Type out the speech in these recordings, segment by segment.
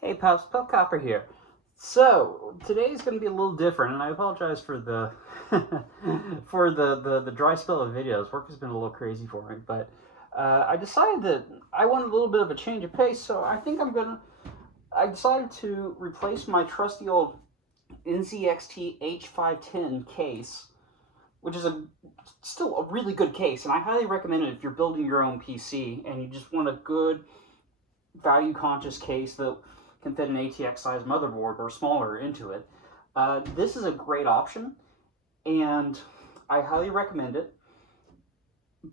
Hey Pops, Pup Copper here. So today's going to be a little different, and I apologize for the the dry spell of videos. Work has been a little crazy for me, but I decided that I wanted a little bit of a change of pace, so I decided to replace my trusty old NZXT H510 case, which is still a really good case, and I highly recommend it if you're building your own PC and you just want a good value-conscious case that can fit an ATX size motherboard or smaller into it. This is a great option, and I highly recommend it.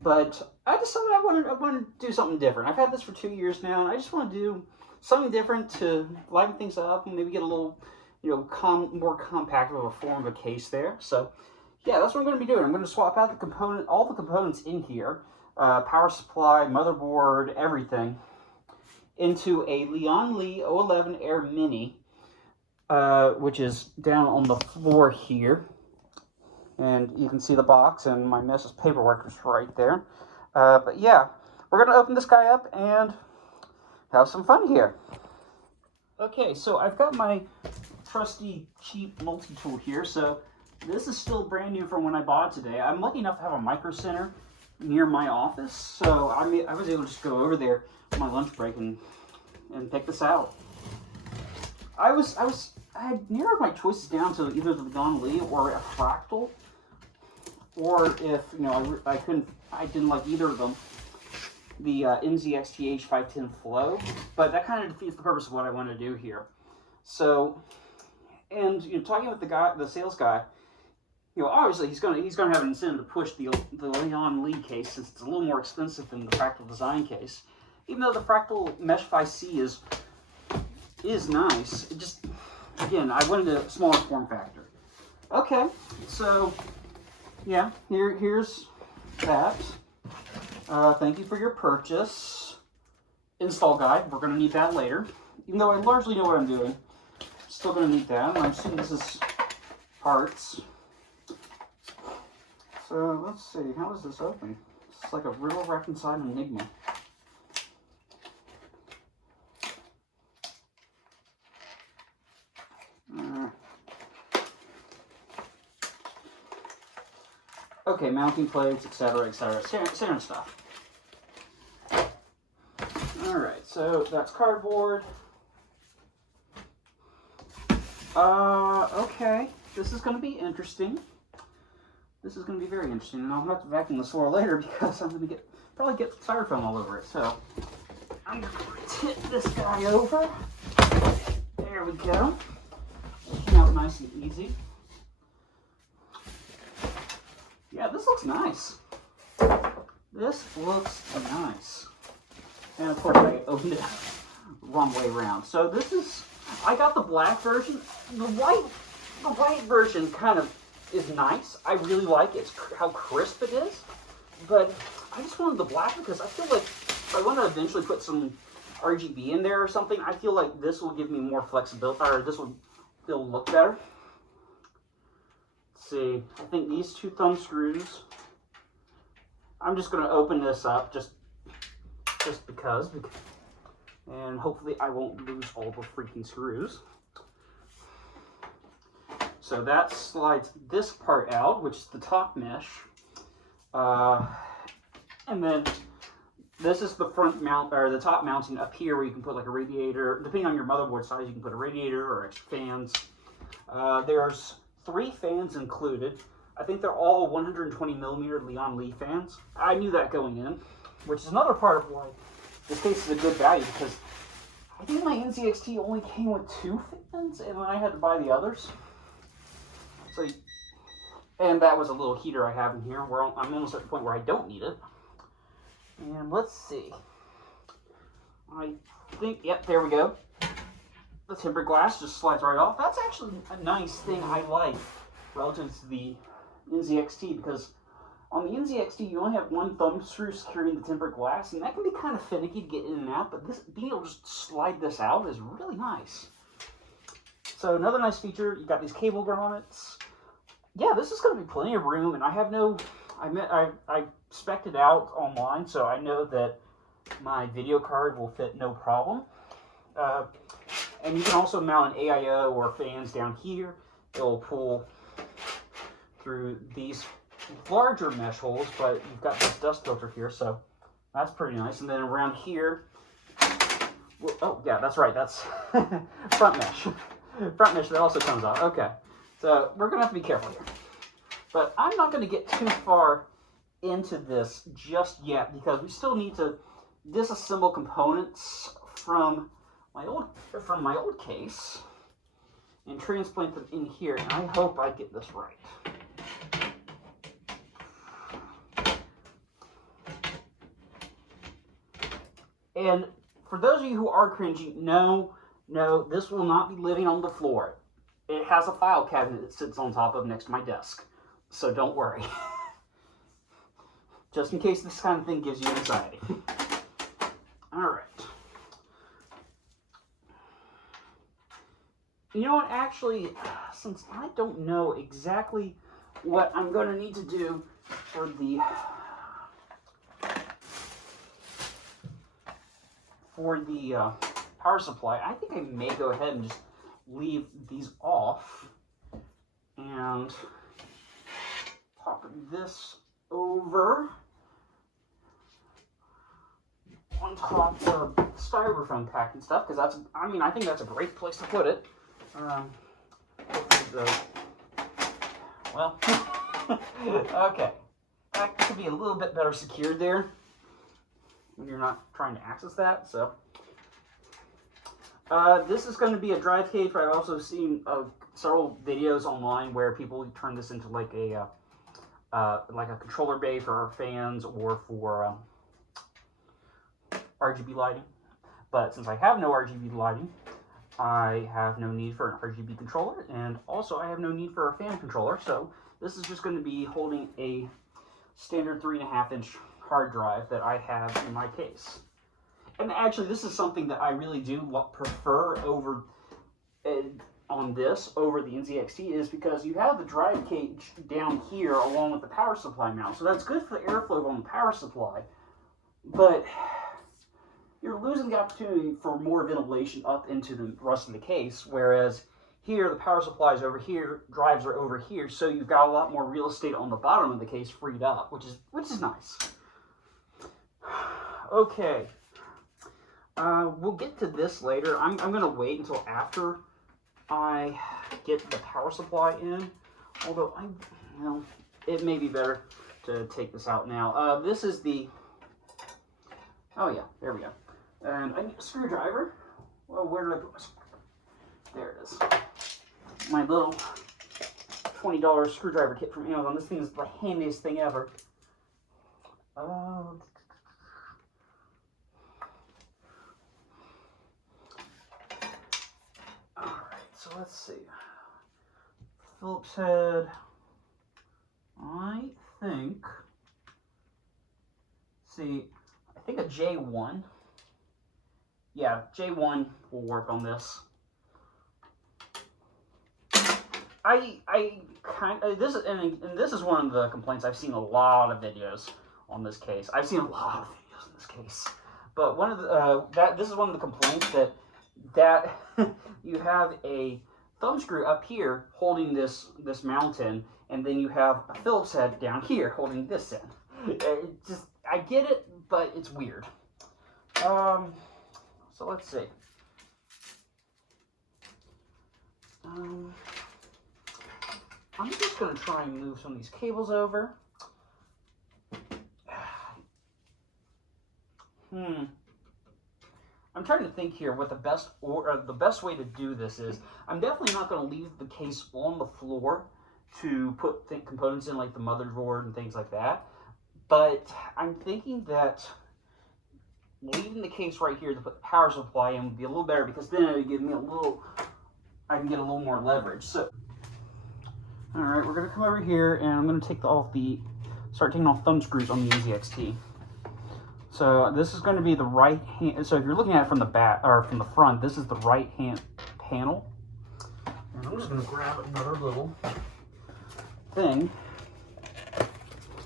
But I decided I wanted to do something different. I've had this for 2 years now, and I just want to do something different to liven things up and maybe get a little, more compact of a form of a case there. So, yeah, that's what I'm going to be doing. I'm going to swap out all the components in here, power supply, motherboard, everything, into a Lian Li O11 Air Mini, which is down on the floor here. And you can see the box, and my mess's paperwork is right there. But yeah, we're going to open this guy up and have some fun here. Okay, so I've got my trusty cheap multi-tool here. So this is still brand new from when I bought it today. I'm lucky enough to have a micro center near my office, so I was able to just go over there on my lunch break and pick this out. I had narrowed my choices down to either the Lian Li or a Fractal, or if I didn't like either of them, the NZXT H510 Flow, but that kind of defeats the purpose of what I want to do here. So, and talking with the sales guy, obviously he's going to have an incentive to push the Lian Li case, since it's a little more expensive than the Fractal design case. Even though the Fractal Mesh 5C is nice, it just, again, I wanted a smaller form factor. Okay, so yeah, here's that. Thank you for your purchase. Install guide, we're going to need that later. Even though I largely know what I'm doing, still going to need that. And I'm assuming this is parts. So let's see, how does this open? It's like a riddle wrapped inside an enigma. Okay, mounting plates, etc., standard stuff. Alright, so that's cardboard. Okay, this is going to be interesting. This is going to be very interesting, and I'll have to vacuum this floor later because I'm going to probably get styrofoam all over it. So I'm going to tip this guy over. There we go. It came out nice and easy. Yeah, this looks nice. This looks nice. And of course I opened it the wrong way around. So this is, I got the black version. The white version kind of is nice. I really like it. It's how crisp it is. But I just wanted the black because I feel like if I want to eventually put some RGB in there or something, I feel like this will give me more flexibility, or it'll look better. Let's see, I think these two thumb screws, I'm just going to open this up just because, and hopefully I won't lose all the freaking screws. So that slides this part out, which is the top mesh. And then this is the front mount, or the top mounting up here, where you can put like a radiator. Depending on your motherboard size, you can put a radiator or extra fans. There's 3 fans included. I think they're all 120mm Lian Li fans. I knew that going in, which is another part of why this case is a good value, because I think my NZXT only came with 2 fans, and then I had to buy the others. So, and that was a little heater I have in here, where I'm almost at the point where I don't need it. And let's see. I think, yep, there we go. The tempered glass just slides right off. That's actually a nice thing I like relative to the NZXT, because on the NZXT you only have 1 thumb screw securing the tempered glass, and that can be kind of finicky to get in and out, but being able to just slide this out is really nice. So another nice feature, you got these cable grommets. Yeah, this is going to be plenty of room, and I spec'd it out online, so I know that my video card will fit no problem. And you can also mount an AIO or fans down here. It will pull through these larger mesh holes, but you've got this dust filter here, so that's pretty nice. And then around here, well, oh yeah, that's right, that's front mesh. Front mesh that also comes out. Okay, so we're gonna have to be careful here. But I'm not gonna get too far into this just yet because we still need to disassemble components from my old case and transplant them in here. And I hope I get this right. And for those of you who are cringy, no, this will not be living on the floor. It has a file cabinet that sits on top of next to my desk. So don't worry. Just in case this kind of thing gives you anxiety. Alright. You know what, actually, since I don't know exactly what I'm going to need to do for the power supply, I think I may go ahead and just leave these off and pop this over on top of the styrofoam pack and stuff, because that's, I mean, I think that's a great place to put it. Well, okay, that could be a little bit better secured there when you're not trying to access that. So this is going to be a drive cage, but I've also seen several videos online where people turn this into like a controller bay for our fans or for RGB lighting. But since I have no RGB lighting, I have no need for an RGB controller, and also I have no need for a fan controller. So this is just going to be holding a standard 3.5-inch hard drive that I have in my case. And actually, this is something that I really do prefer over on this over the NZXT, is because you have the drive cage down here along with the power supply mount. So that's good for the airflow on the power supply, but you're losing the opportunity for more ventilation up into the rest of the case, whereas here the power supply is over here, drives are over here, so you've got a lot more real estate on the bottom of the case freed up, which is nice. Okay, we'll get to this later. I'm going to wait until after I get the power supply in, although it may be better to take this out now. This is the, oh yeah, there we go. And I need a screwdriver. Well, where did I put my screwdriver? There it is. My little $20 screwdriver kit from Amazon. This thing is the handiest thing ever. Alright, so let's see. Phillips head. I think a J1. Yeah, J1 will work on this. This is one of the complaints. I've seen a lot of videos on this case. I've seen a lot of videos in this case. But one of the this is one of the complaints that you have a thumb screw up here holding this mount in, and then you have a Phillips head down here holding this in. I get it, but it's weird. So let's see. I'm just going to try and move some of these cables over. I'm trying to think here what the best way to do this is. I'm definitely not going to leave the case on the floor to put components in, like the motherboard and things like that. But I'm thinking that leaving the case right here to put the power supply in would be a little better, because then it would give me I can get a little more leverage. So, all right, we're gonna come over here and I'm gonna start taking off thumb screws on the NZXT. So this is going to be the right hand. So if you're looking at it from the back or from the front, this is the right hand panel. And I'm just going to grab another little thing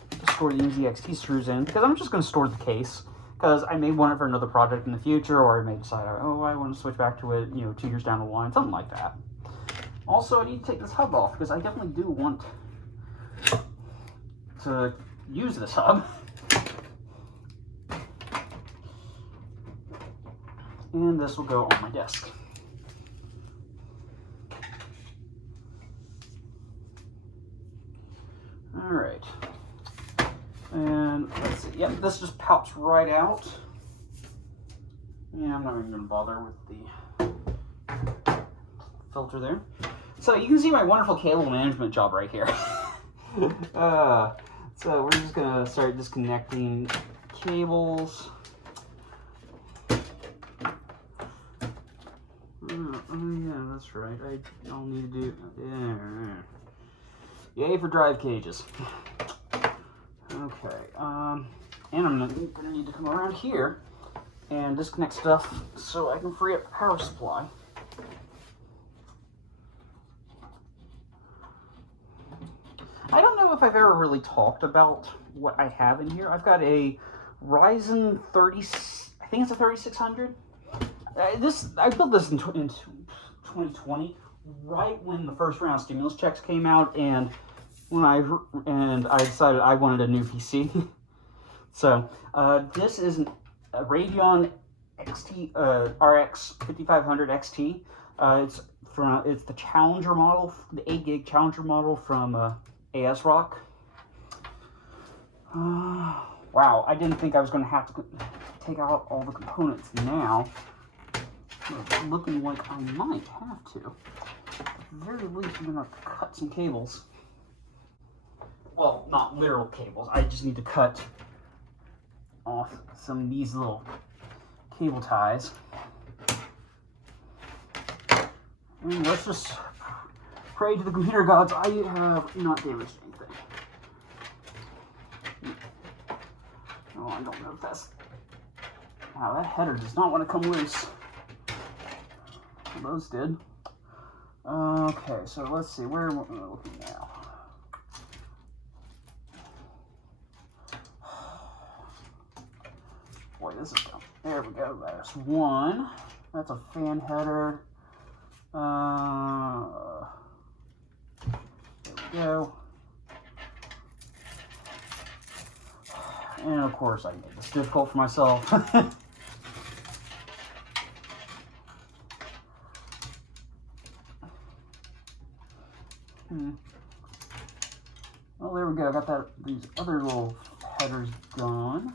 to store the NZXT screws in, because I'm just going to store the case, because I may want it for another project in the future, or I may decide, oh, I want to switch back to it, 2 years down the line, something like that. Also, I need to take this hub off because I definitely do want to use this hub. And this will go on my desk. All right. And let's see. Yep, this just pops right out. Yeah, I'm not even going to bother with the filter there. So you can see my wonderful cable management job right here. So we're just going to start disconnecting cables. Oh yeah, that's right. I'll need to do. Yeah. Yay for drive cages. Okay. And I'm gonna need to come around here and disconnect stuff so I can free up the power supply. I don't know if I've ever really talked about what I have in here. I've got a Ryzen 30. I think it's a 3600. I built this in 2020, right when the first round of stimulus checks came out, and I decided I wanted a new PC. So this is a Radeon RX 5500 XT. It's the Challenger model, the 8 gig Challenger model from ASRock. Wow, I didn't think I was going to have to take out all the components now. It's looking like I might have to. At the very least, I'm going to cut some cables. Well, not literal cables. I just need to cut off some of these little cable ties. And let's just pray to the computer gods I have not damaged anything. Oh, I don't know if that's... Wow, that header does not want to come loose. Those did. Okay, so let's see, where am I looking now? Boy, this is dumb. There we go, there's one. That's a fan header. There we go. And of course I made this difficult for myself. Well, there we go. I got these other little headers gone.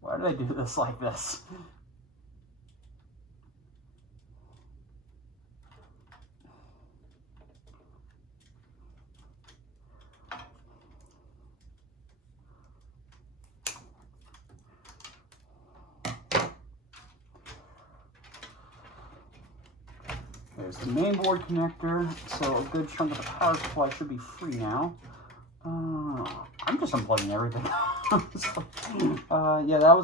Why did I do this like this? There's the main board connector, so a good chunk of the power supply should be free now. I'm just unplugging everything. Yeah, that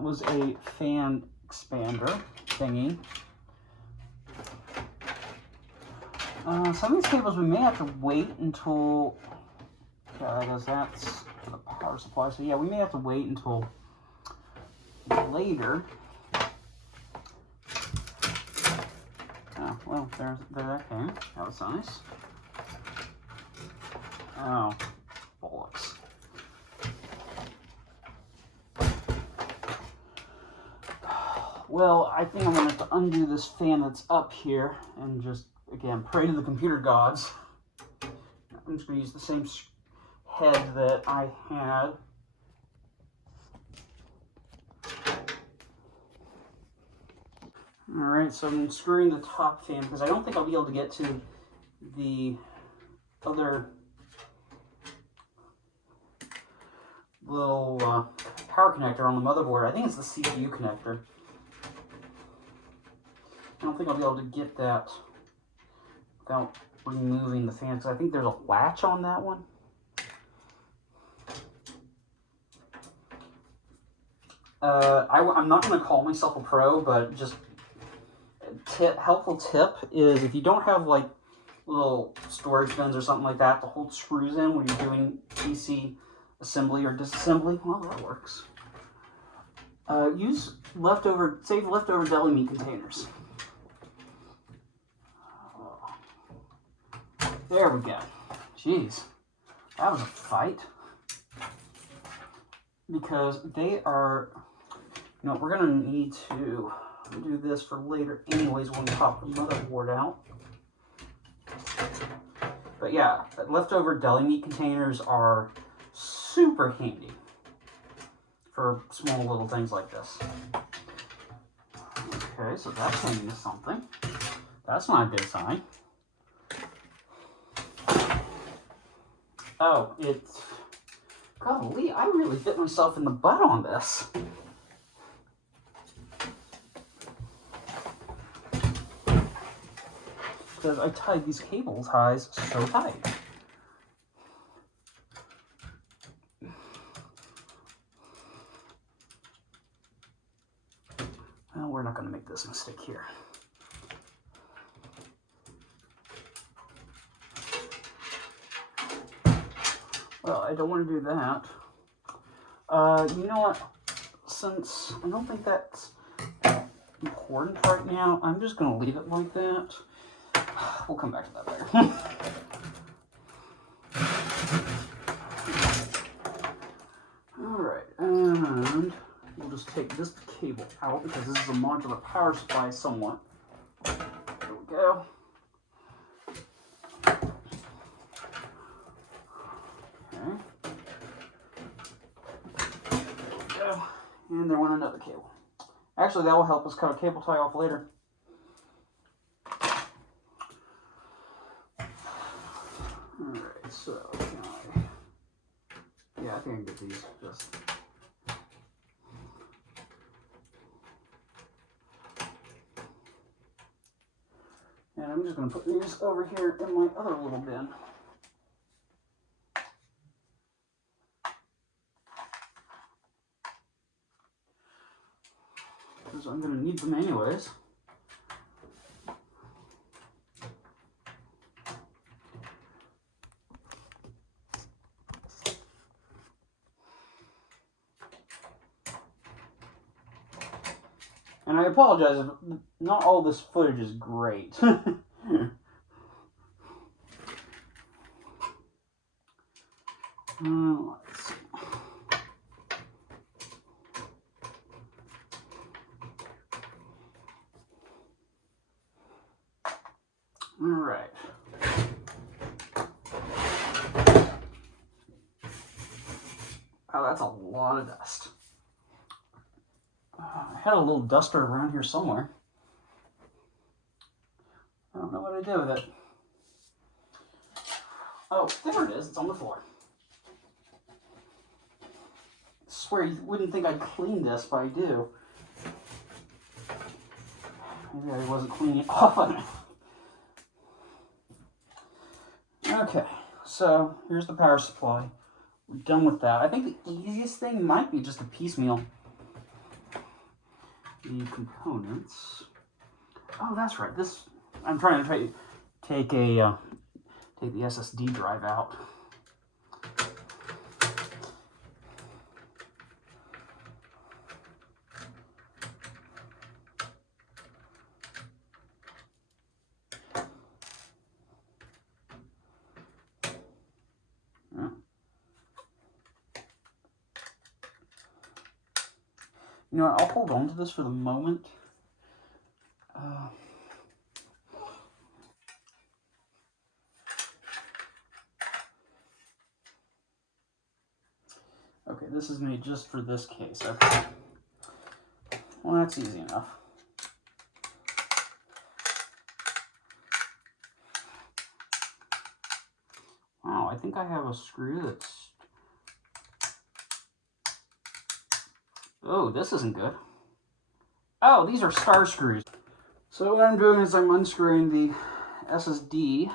was a fan expander thingy. Some of these cables we may have to wait until. Yeah, I guess that's for the power supply. So yeah, we may have to wait until later. Oh, well, there that came. That was nice. Oh, bollocks. Well, I think I'm going to have to undo this fan that's up here and just, again, pray to the computer gods. I'm just going to use the same head that I had. Alright, so I'm screwing the top fan because I don't think I'll be able to get to the other little power connector on the motherboard. I think it's the CPU connector. I don't think I'll be able to get that without removing the fan because I think there's a latch on that one. I'm not going to call myself a pro, but just helpful tip is if you don't have like little storage bins or something like that to hold screws in when you're doing PC assembly or disassembly. Well, that works. Save leftover deli meat containers. There we go. Jeez, that was a fight. Because they are, you know, we're gonna need to do this for later anyways when we pop the motherboard out. But yeah, leftover deli meat containers are super handy for small little things like this. Okay, so that's handy to something. That's not a good sign. Oh, it's... Golly, I really bit myself in the butt on this. Because I tied these cable ties so tight. Well, we're not going to make this mistake here. Well, I don't want to do that. You know what? Since I don't think that's important right now, I'm just going to leave it like that. We'll come back to that later. Alright, and we'll just take this cable out because this is a modular power supply somewhat. There we go. And there went another cable. Actually, that will help us cut a cable tie off later. Alright, so yeah, I think I can get these just. And I'm just going to put these over here in my other little bin. Because I'm going to need them anyways. And I apologize if not all this footage is great. Let's see. All right. Oh, that's a lot of dust. I had a little duster around here somewhere. I don't know what I did with it. Oh, there it is. It's on the floor. I swear you wouldn't think I'd clean this, but I do. Maybe I wasn't cleaning it off enough. Okay, so here's the power supply. We're done with that. I think the easiest thing might be just to piecemeal the components. Oh, that's right. This I'm trying to take the SSD drive out. You know what, I'll hold on to this for the moment. Okay, this is made just for this case. Okay. Well, that's easy enough. Wow, I think I have a screw that's... Oh, this isn't good. Oh, these are star screws. So what I'm doing is I'm unscrewing the SSD.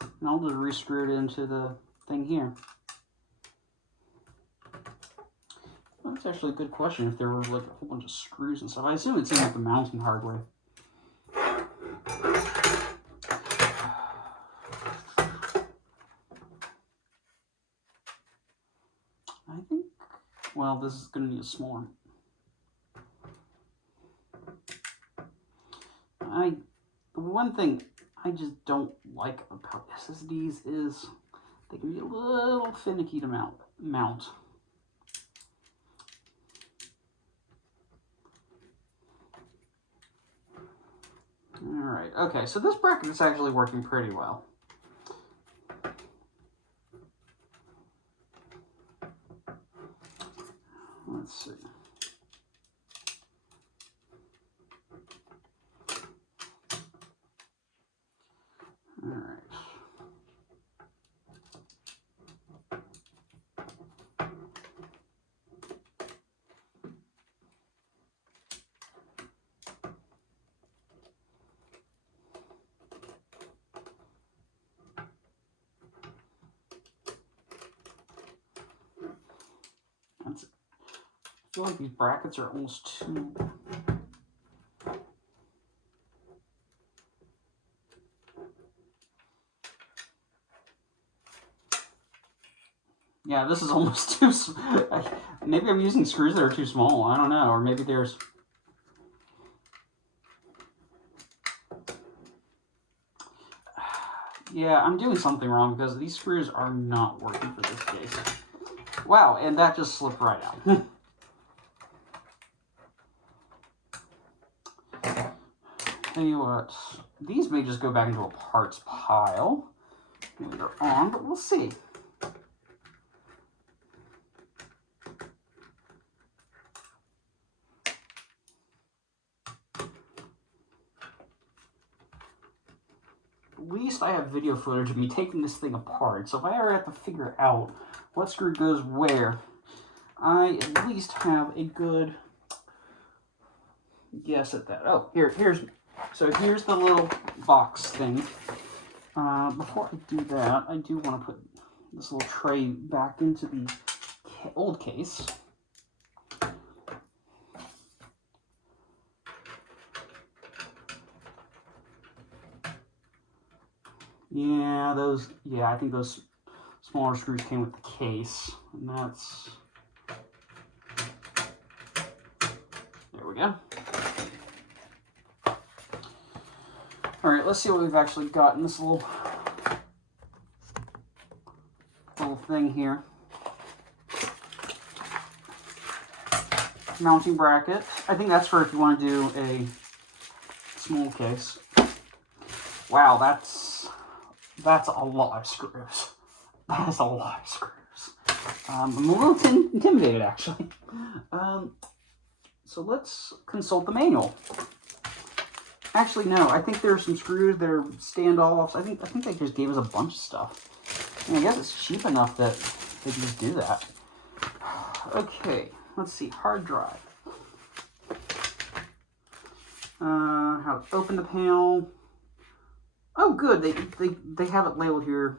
And I'll just re-screw it into the thing here. Well, that's actually a good question if there were like a whole bunch of screws and stuff. I assume it's in like the mounting hardware. well, this is going to need a smaller. The one thing I just don't like about SSDs is they can be a little finicky to mount. Alright, okay, so this bracket is actually working pretty well. Let's see. Alright. I feel like these brackets are almost too... Yeah, this is almost too... Maybe I'm using screws that are too small. I don't know. Or maybe there's... Yeah, I'm doing something wrong because these screws are not working for this case. Wow, and that just slipped right out. Tell you what, these may just go back into a parts pile later on, but we'll see. At least I have video footage of me taking this thing apart, so if I ever have to figure out what screw goes where, I at least have a good guess at that. Oh, here's the little box thing. Before I do that, I do want to put this little tray back into the old case. Yeah, I think those smaller screws came with the case, and that's... There we go. Alright, let's see what we've actually got in this little thing here. Mounting bracket. I think that's for if you want to do a small case. Wow, that's a lot of screws. That is a lot of screws. I'm a little intimidated, actually. So let's consult the manual. Actually, no. I think there's some screws that are standoffs. I think they just gave us a bunch of stuff. And I guess it's cheap enough that they can just do that. Okay, let's see. Hard drive. How to open the panel. Oh, good. They have it labeled here.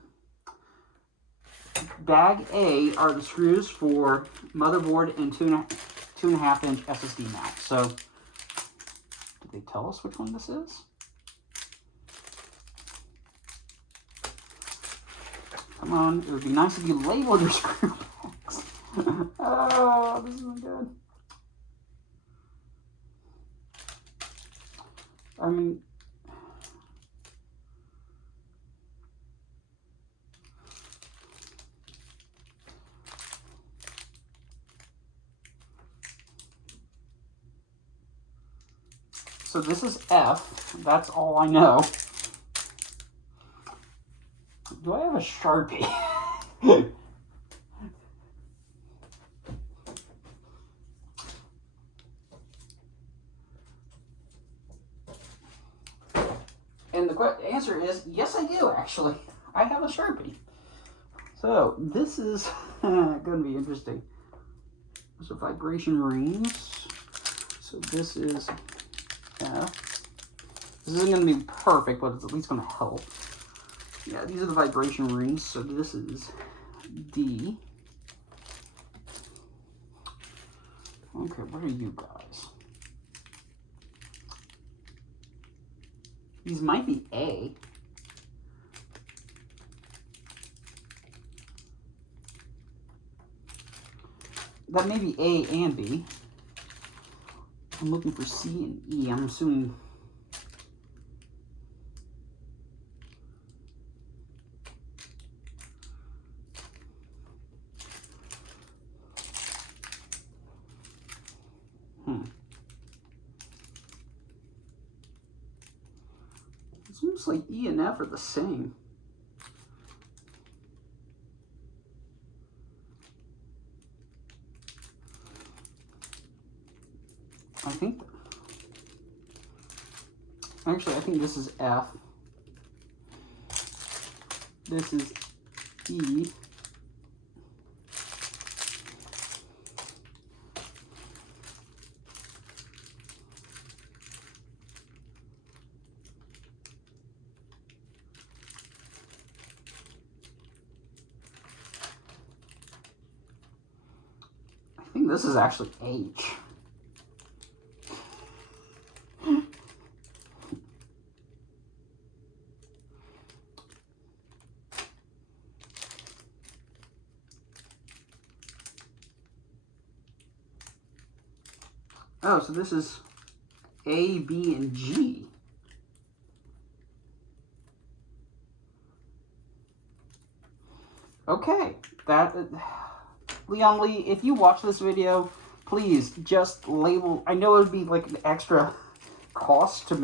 Bag A are the screws for motherboard and 2.5 inch SSD mount. So, did they tell us which one this is? Come on, it would be nice if you labeled your screw bags. Oh, this isn't good. I mean, so this is F. That's all I know. Do I have a Sharpie? And the answer is, yes, I do, actually. I have a Sharpie. So, this is going to be interesting. There's a vibration rings. So, this is F. This isn't going to be perfect, but it's at least going to help. Yeah, these are the vibration rings. So, this is D. Okay, what are you guys? These might be A. that may be A and B. I'm looking for C and E. I'm assuming. It seems like E and F are the same. I think. Actually, I think this is F. This is E. I think this is actually H. Oh, so this is A, B, and G. Okay, Lian Li, if you watch this video, please just label. I know it would be like an extra cost for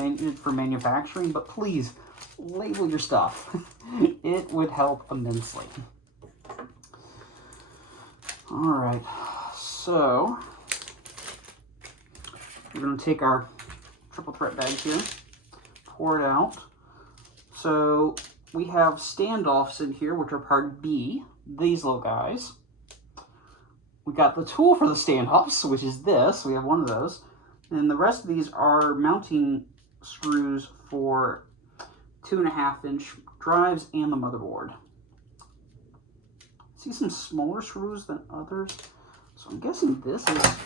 manufacturing, but please label your stuff. It would help immensely. All right, so we're going to take our triple threat bag here, pour it out. So we have standoffs in here, which are part B, these little guys. We got the tool for the standoffs, which is this. We have one of those. And the rest of these are mounting screws for 2.5-inch drives and the motherboard. See some smaller screws than others. So I'm guessing this is...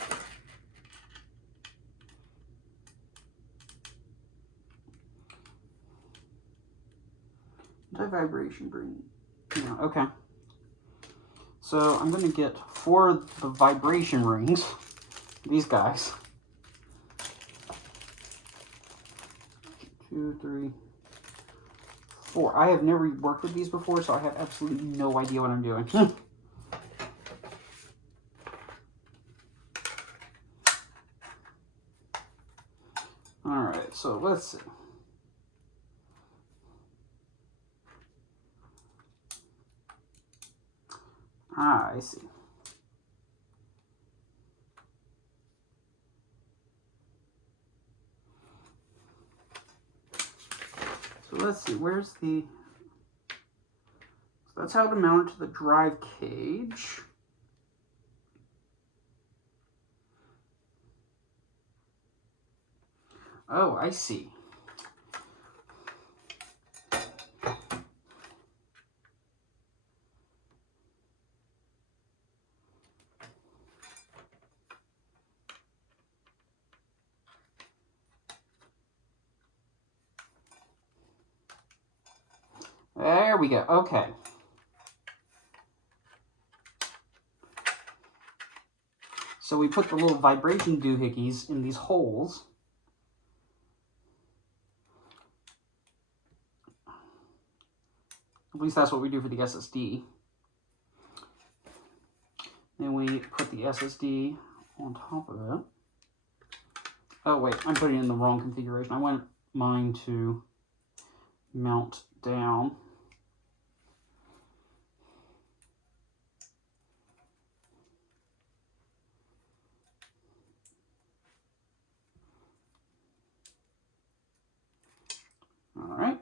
Anti-vibration bring. Yeah, okay. So I'm going to get 4 of the vibration rings. These guys. 2, 3, 4. I have never worked with these before, so I have absolutely no idea what I'm doing. Alright, so let's see. Ah, I see. So let's see, where's the... So that's how to mount it to the drive cage. Oh, I see. There we go. Okay. So we put the little vibration doohickeys in these holes. At least that's what we do for the SSD. Then we put the SSD on top of it. Oh wait, I'm putting it in the wrong configuration. I want mine to mount down. All right.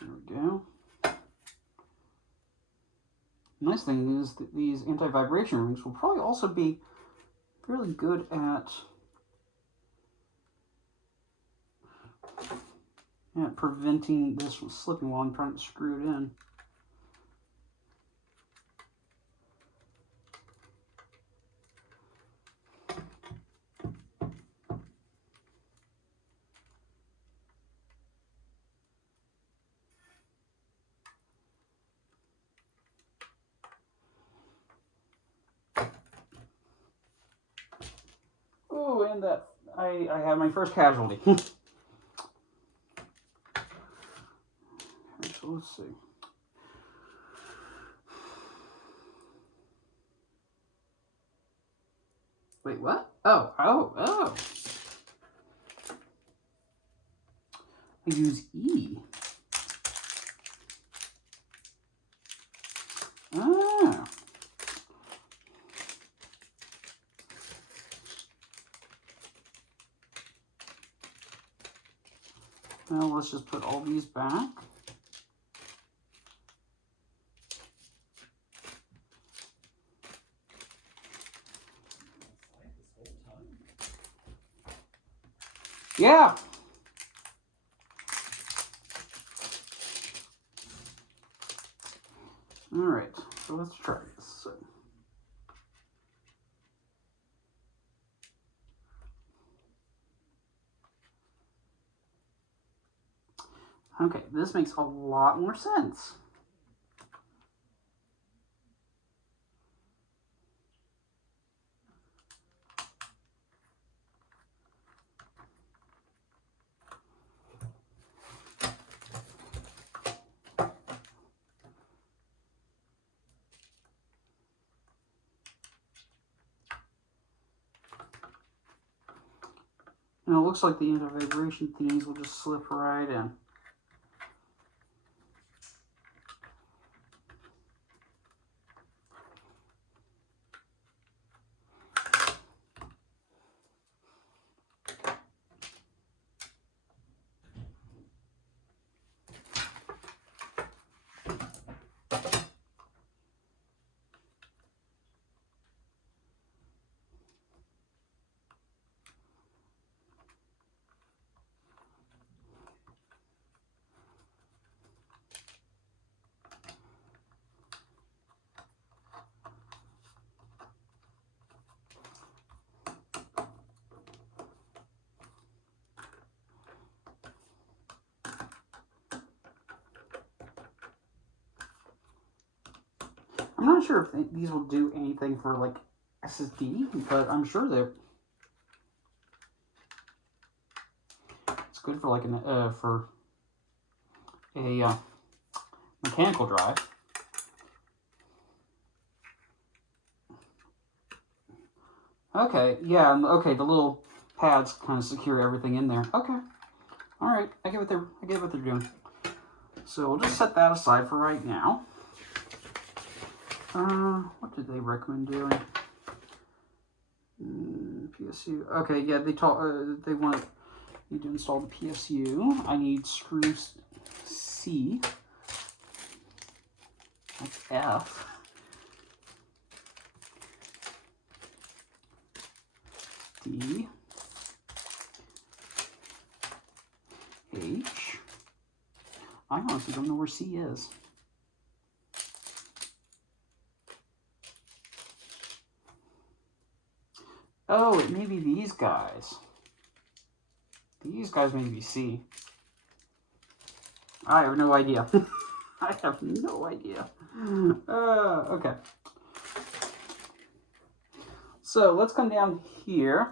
There we go. Nice thing is that these anti-vibration rings will probably also be fairly good at preventing this from slipping while I'm trying to screw it in. and that I have my first casualty. So let's see. Wait, what? Oh. I use E. Ah. Well, let's just put all these back. Yeah. All right, so let's try this. Okay, this makes a lot more sense. And it looks like the anti-vibration thingies will just slip right in. I'm not sure if these will do anything for like SSD, but I'm sure they're. It's good for like for a mechanical drive. Okay, yeah, okay. The little pads kind of secure everything in there. Okay, all right. I get what they're doing. So we'll just set that aside for right now. What did they recommend doing? PSU. Okay, yeah, they want you to install the PSU. I need screw C. That's F. D. H. I honestly don't know where C is. Oh, it may be these guys. These guys may be C. I have no idea. I have no idea. Okay. So let's come down here.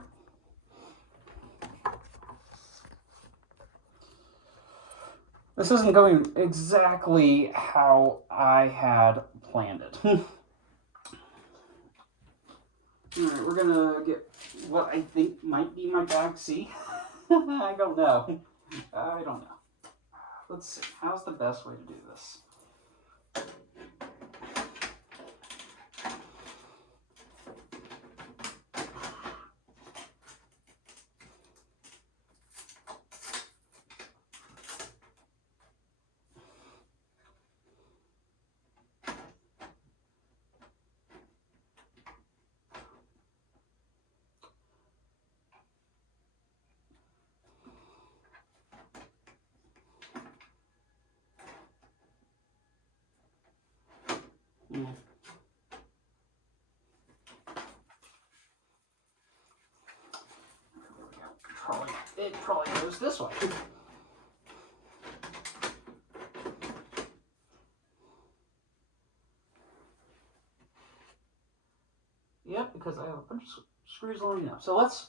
This isn't going exactly how I had planned it. Alright, we're gonna get what I think might be my bag C. I don't know. Let's see. How's the best way to do this? It probably goes this way. Yep, because I have a bunch of screws lining up. So let's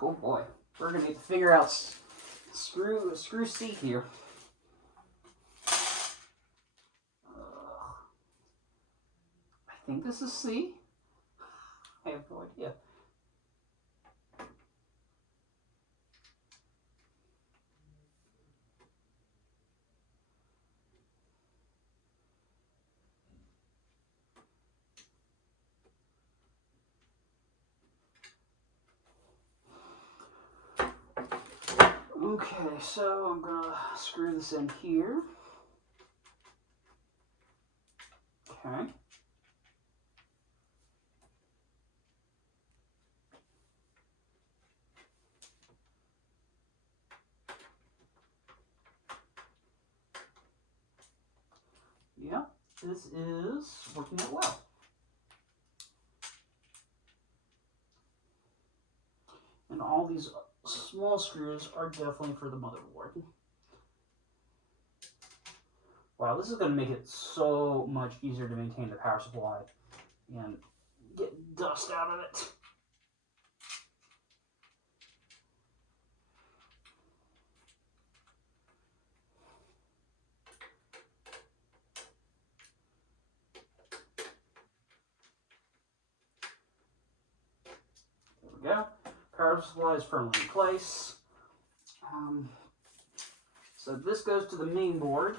Oh boy, we're gonna need to figure out screw C here. I think this is C. I have no idea. Okay, so I'm gonna screw this in here. Okay. Yeah, this is working out well. And all these small screws are definitely for the motherboard. Wow, this is going to make it so much easier to maintain the power supply and get dust out of it. There we go. Power supply is firmly in place. So this goes to the main board.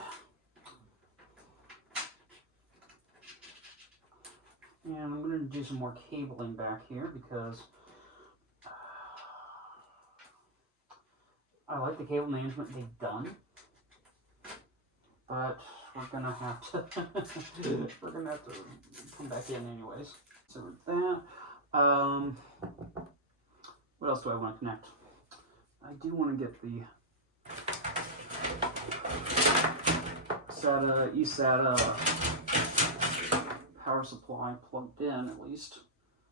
And I'm going to do some more cabling back here because I like the cable management they've done. But we're going to have to come back in anyways. So with that, what else do I want to connect? I do want to get the Sata power supply plugged in at least,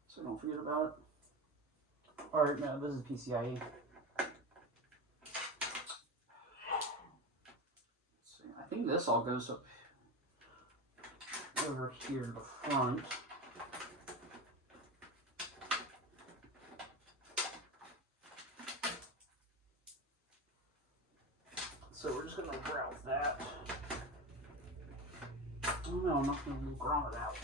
so don't forget about it. Alright, no, this is PCIe. See, I think this all goes up over here to the front. So we're just going to grout that. Oh no, I'm not going to grout it out.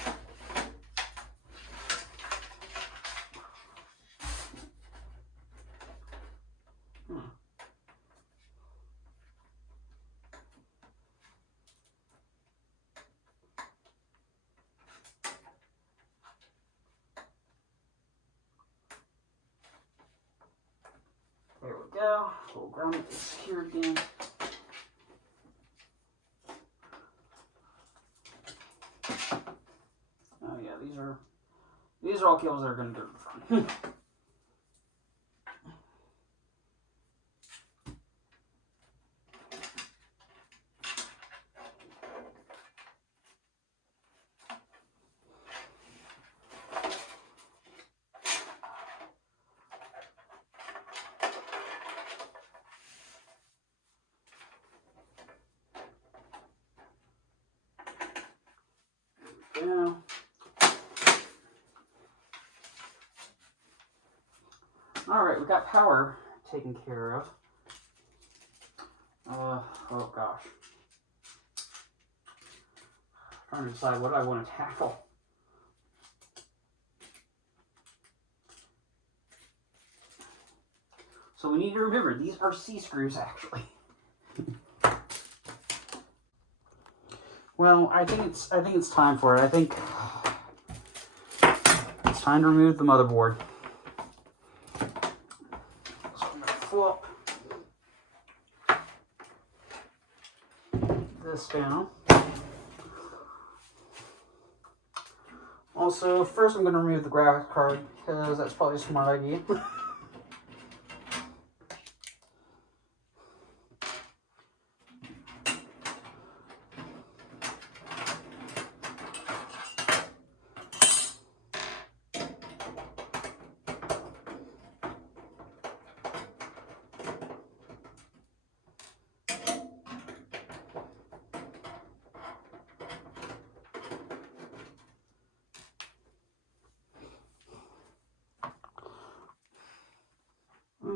There we go. We'll ground it here again. Oh yeah, these are all cables that are going to go to the front. Yeah. Alright, we got power taken care of. Oh gosh. I'm trying to decide what I want to tackle. So we need to remember, these are C screws actually. Well, I think it's time for it. I think it's time to remove the motherboard. So I'm going to flip this down. Also, first I'm going to remove the graphics card because that's probably a smart idea.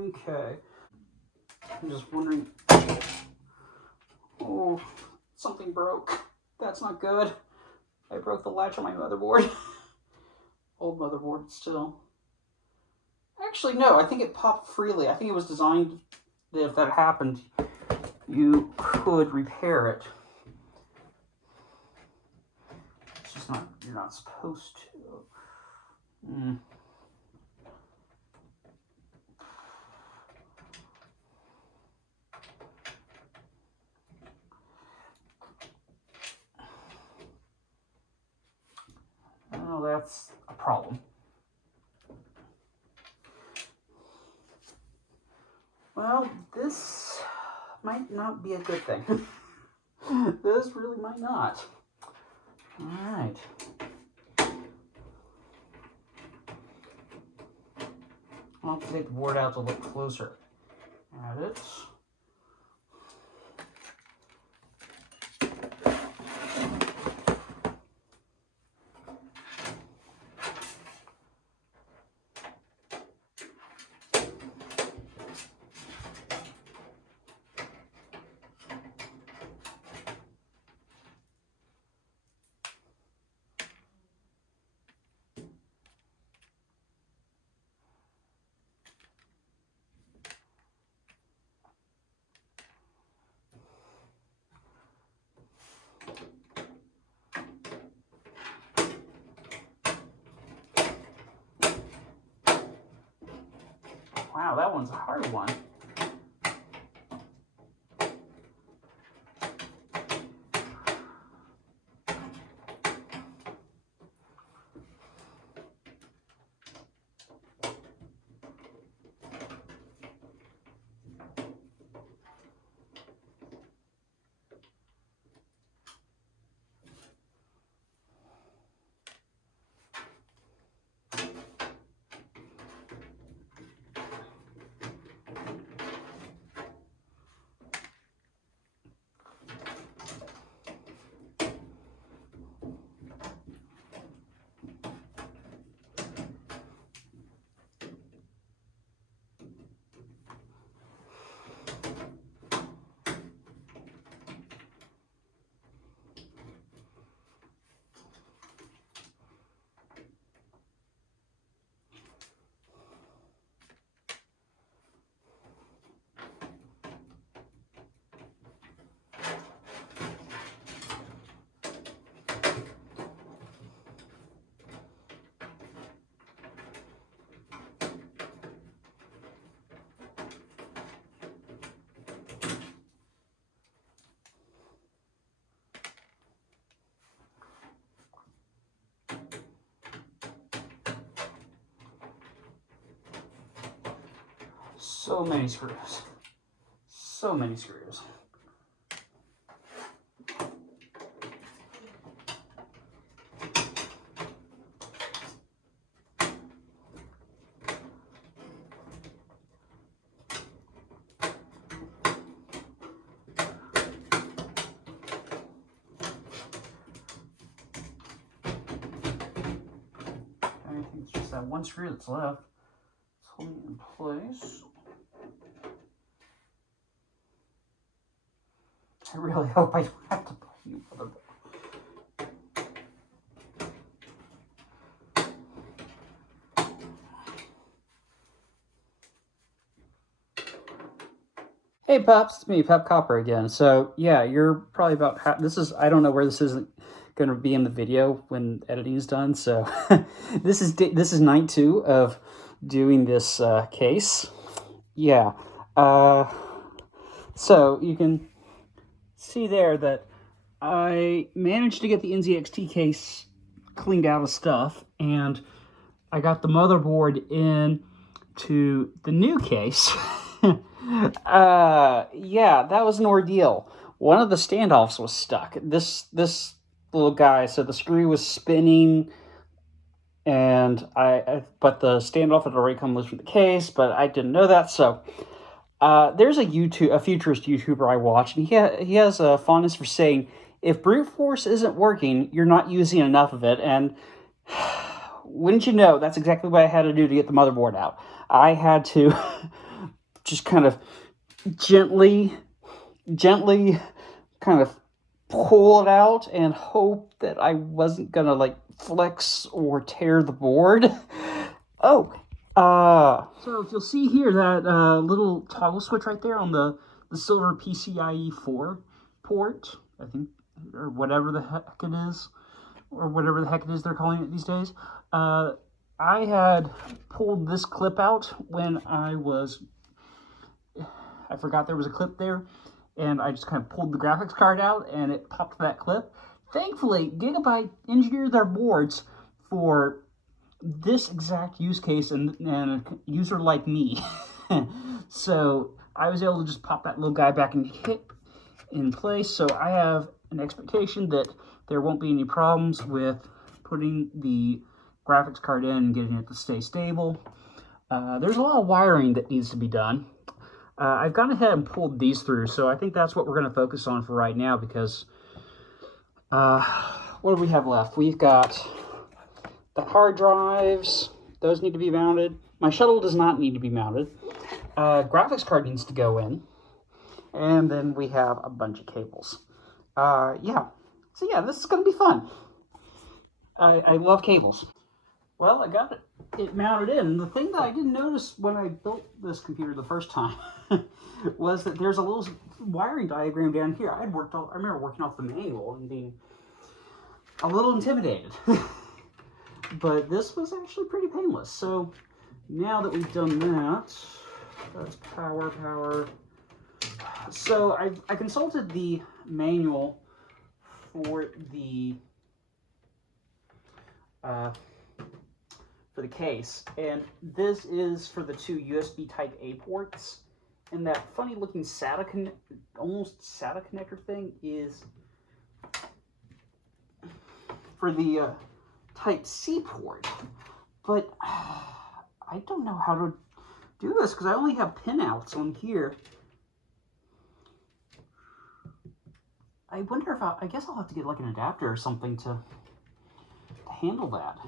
Okay. I'm just wondering. Oh, something broke. That's not good. I broke the latch on my motherboard. Old motherboard still. Actually, no, I think it popped freely. I think it was designed that if that happened, you could repair it. It's just not, you're not supposed to. Oh, that's a problem. Well, this might not be a good thing. This really might not. All right. I'll have to take the board out to look closer at it. Wow, that one's a hard one. So many screws. So many screws. I think it's just that one screw that's left. It's holding it in place. I really hope I don't have to buy a new motherboard. Hey pups, it's me, Pep Copper again. So yeah, you're probably about this is, I don't know where this is going to be in the video when editing is done. So this is night 2 of doing this case. Yeah. So you can see there that I managed to get the NZXT case cleaned out of stuff, and I got the motherboard into the new case. Yeah, that was an ordeal. One of the standoffs was stuck. This little guy, so the screw was spinning, and but the standoff had already come loose from the case, but I didn't know that. So there's a futurist YouTuber I watch, and he has a fondness for saying, if brute force isn't working, you're not using enough of it. And wouldn't you know, that's exactly what I had to do to get the motherboard out. I had to just kind of gently kind of pull it out and hope that I wasn't gonna like flex or tear the board. Oh, so if you'll see here that little toggle switch right there on the silver PCIe 4 port, I think, or whatever the heck it is, or whatever the heck it is they're calling it these days. I had pulled this clip out when I forgot there was a clip there, and I just kind of pulled the graphics card out and it popped that clip. Thankfully, Gigabyte engineered their boards for this exact use case and a user like me. So I was able to just pop that little guy back in place. So I have an expectation that there won't be any problems with putting the graphics card in and getting it to stay stable. There's a lot of wiring that needs to be done. I've gone ahead and pulled these through, so I think that's what we're going to focus on for right now, because what do we have left? We've got the hard drives. Those need to be mounted. My shuttle does not need to be mounted. Graphics card needs to go in. And then we have a bunch of cables. Yeah. So yeah, this is going to be fun. I love cables. Well, I got it mounted in. The thing that I didn't notice when I built this computer the first time was that there's a little wiring diagram down here. I remember working off the manual and being a little intimidated. But this was actually pretty painless. So now that we've done that, that's power. So I consulted the manual for the case, and this is for the two USB Type A ports, and that funny looking SATA almost SATA connector thing is for the Type C port. But I don't know how to do this because I only have pinouts on here. I wonder if I guess I'll have to get like an adapter or something to handle that,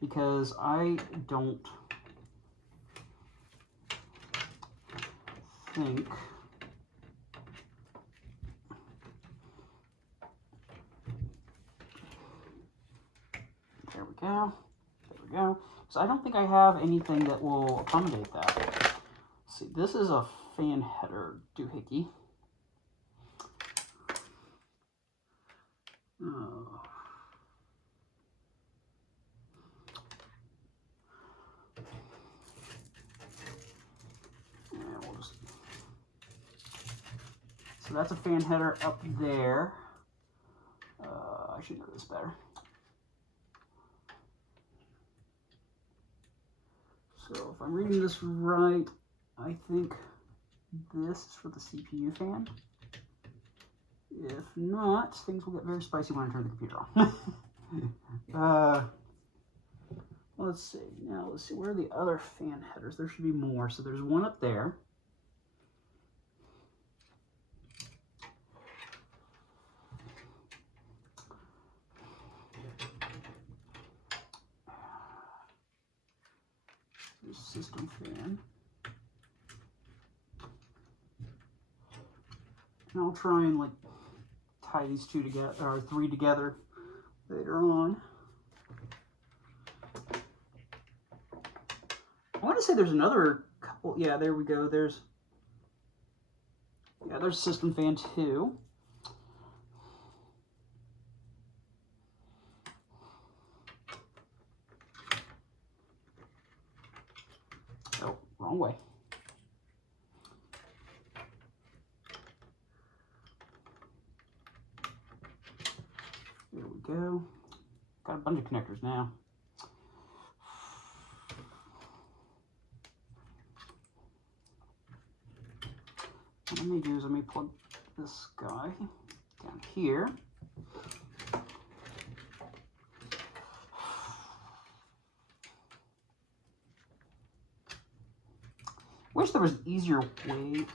because I don't think there we go, because I don't think I have anything that will accommodate that. Let's see, this is a fan header doohickey. Oh. So that's a fan header up there. I should know this better. So if I'm reading this right, I think this is for the CPU fan. If not, things will get very spicy when I turn the computer on. Let's see. Now, let's see. Where are the other fan headers? There should be more. So there's one up there. There's system fan. And I'll try and like tie these two together, or three together later on. I want to say there's another couple. Yeah, there we go. There's system fan 2. Oh, wrong way. There we go. Got a bunch of connectors now. What I may do is I may plug this guy down here. Wish there was an easier way to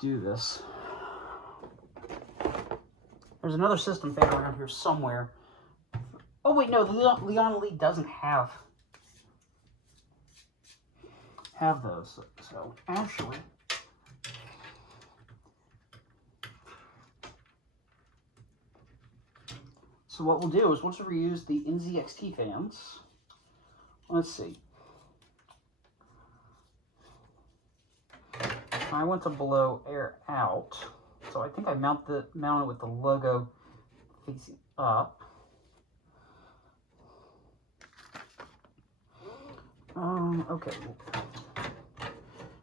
do this. There's another system fan around here somewhere. Oh wait, no, the Lian Li doesn't have have those. So actually, so what we'll do is once we reuse the NZXT fans, let's see. I want to blow air out, so I think I mount it with the logo facing up. Okay.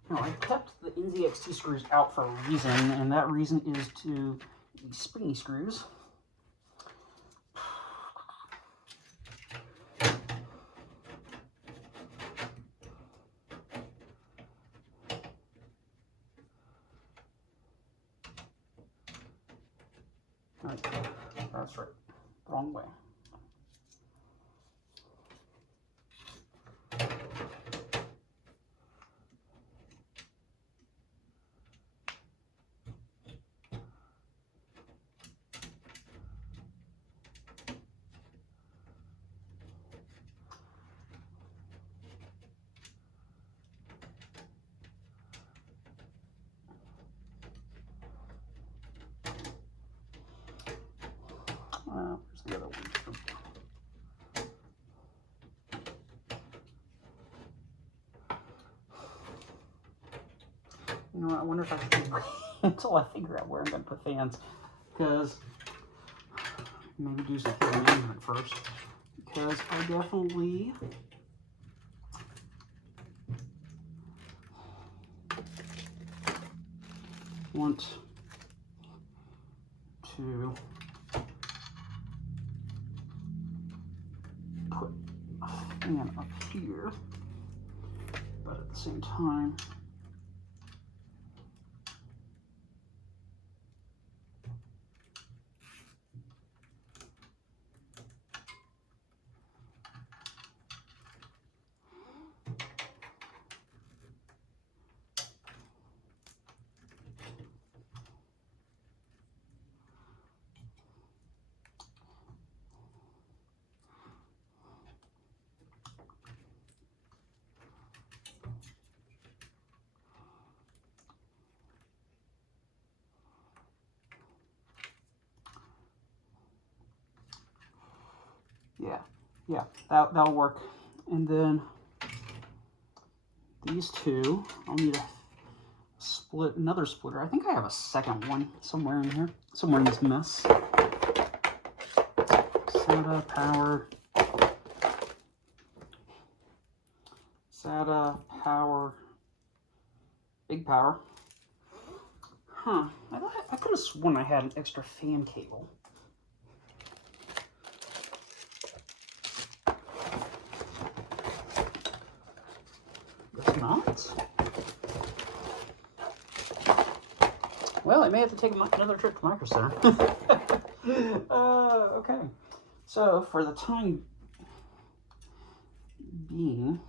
Now I kept the NZXT screws out for a reason, and that reason is to the springy screws. Okay, that's right. Wrong way. Where's the other one? You know what, I wonder if I should wait until I figure out where I'm going to put fans, because maybe do some cable management first, because I definitely want to put a fan up here, but at the same time, yeah, that'll work. And then these two, I'll need a another splitter. I think I have a second one somewhere in here, somewhere in this mess. Sata power, big power. Huh, I could have sworn I had an extra fan cable. Guess not. Well, I may have to take another trip to Micro Center. Okay. So, for the time being,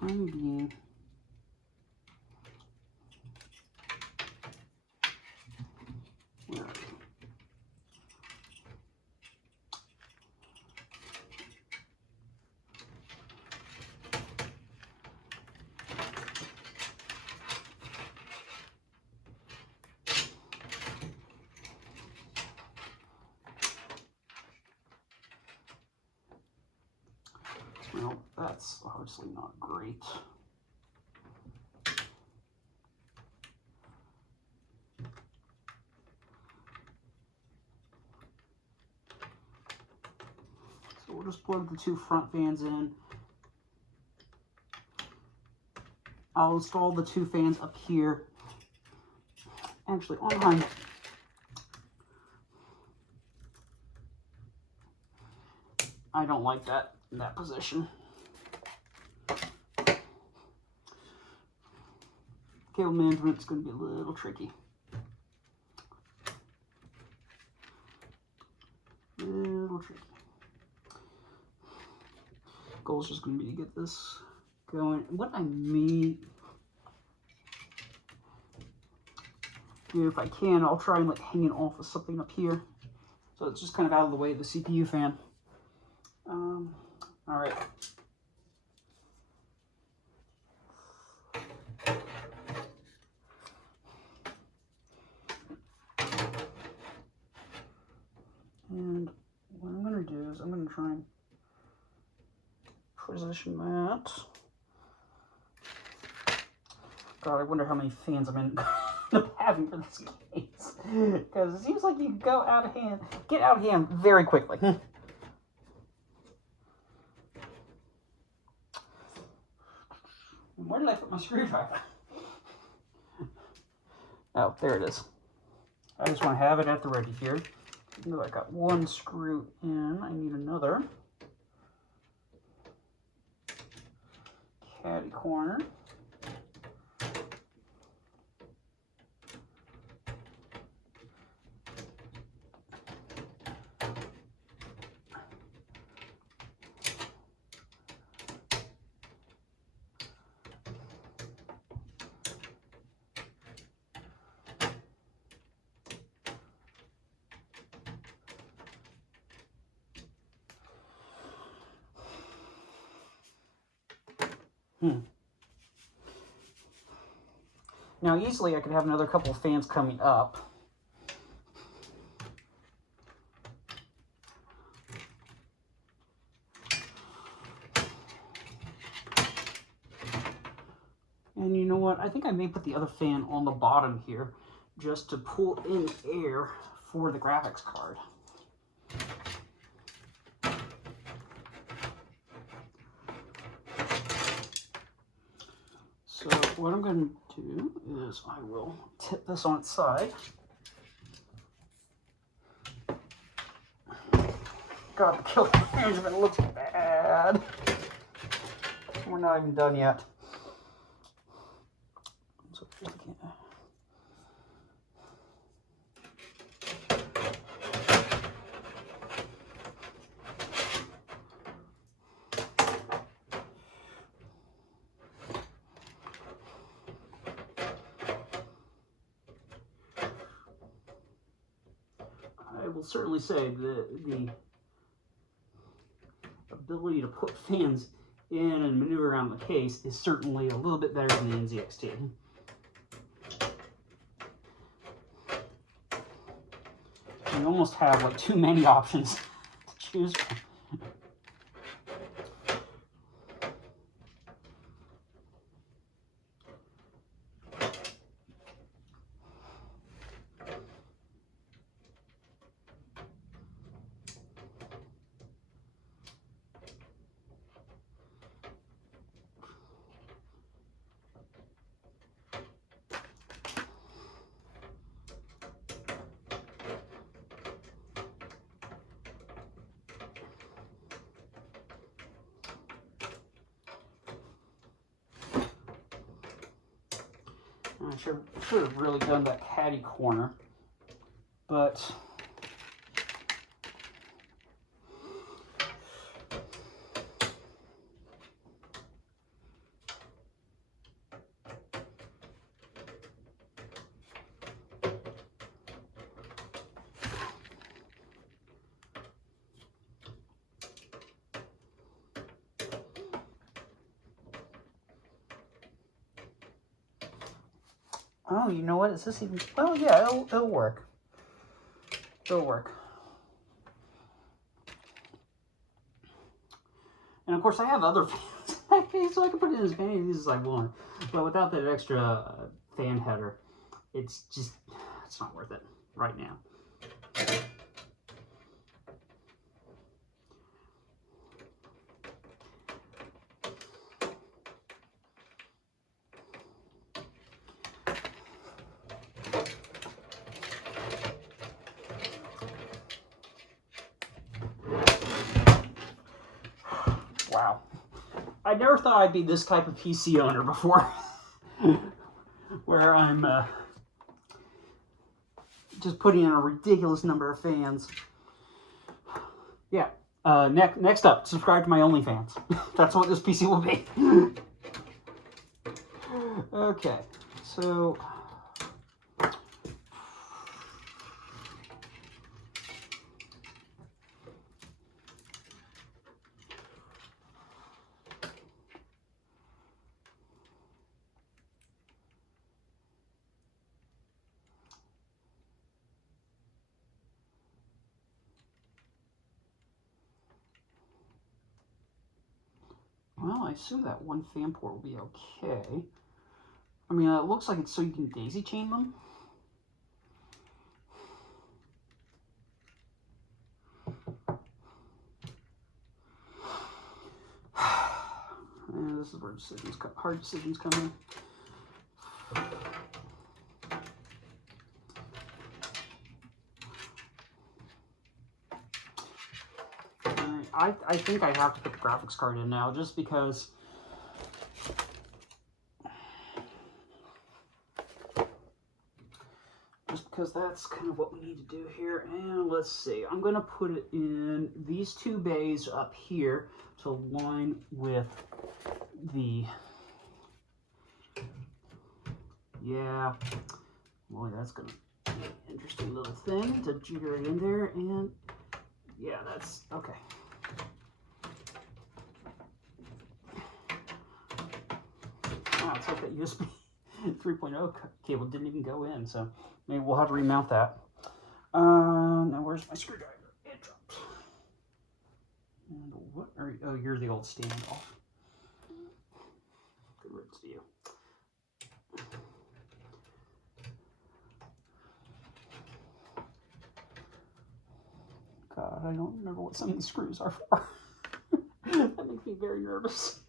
where are we? Well, that's obviously not great. So we'll just plug the two front fans in. I'll install the two fans up here. Actually, on behind. I don't like that in that position. Cable management is going to be a little tricky. Little tricky. Goal is just going to be to get this going. What I may if I can, I'll try and like hang it off of something up here. So it's just kind of out of the way of the CPU fan. All right. And what I'm going to do is I'm going to try and position that. God, I wonder how many fans I'm end up having for this case. Because it seems like you go out of hand, get out of hand very quickly. Where did I put my screwdriver? Oh, there it is. I just want to have it at the ready here. I got one screw in. I need another. Caddy corner. Now, easily I could have another couple of fans coming up. And you know what? I think I may put the other fan on the bottom here just to pull in air for the graphics card. So what I'm going to do is I will tip this on its side. God, the kill management looks bad. We're not even done yet. So I will certainly say that the ability to put fans in and maneuver around the case is certainly a little bit better than the NZXT. You almost have like too many options to choose from. I should have really done that caddy corner, but oh, you know what? Is this even... Well, yeah, it'll work. It'll work. And of course, I have other fans, so I can put in as many of these as I want. But without that extra fan header, it's not worth it right now. Wow. I never thought I'd be this type of PC owner before. Where I'm just putting in a ridiculous number of fans. Yeah. Next up, subscribe to my OnlyFans. That's what this PC will be. Okay. So I assume that one fan port will be okay. I mean, it looks like it's so you can daisy chain them. And this is where hard decisions come in. I think I have to put the graphics card in now, just because that's kind of what we need to do here. And let's see, I'm going to put it in these two bays up here to align with the, yeah, boy, that's going to be an interesting little thing to jigger it in there. And yeah, that's okay. Oh, it's like that USB 3.0 cable didn't even go in, so maybe we'll have to remount that. Now where's my screwdriver? It dropped. And what are you? Oh, you're the old standoff. Good riddance to you. God, I don't remember what some of these screws are for. That makes me very nervous.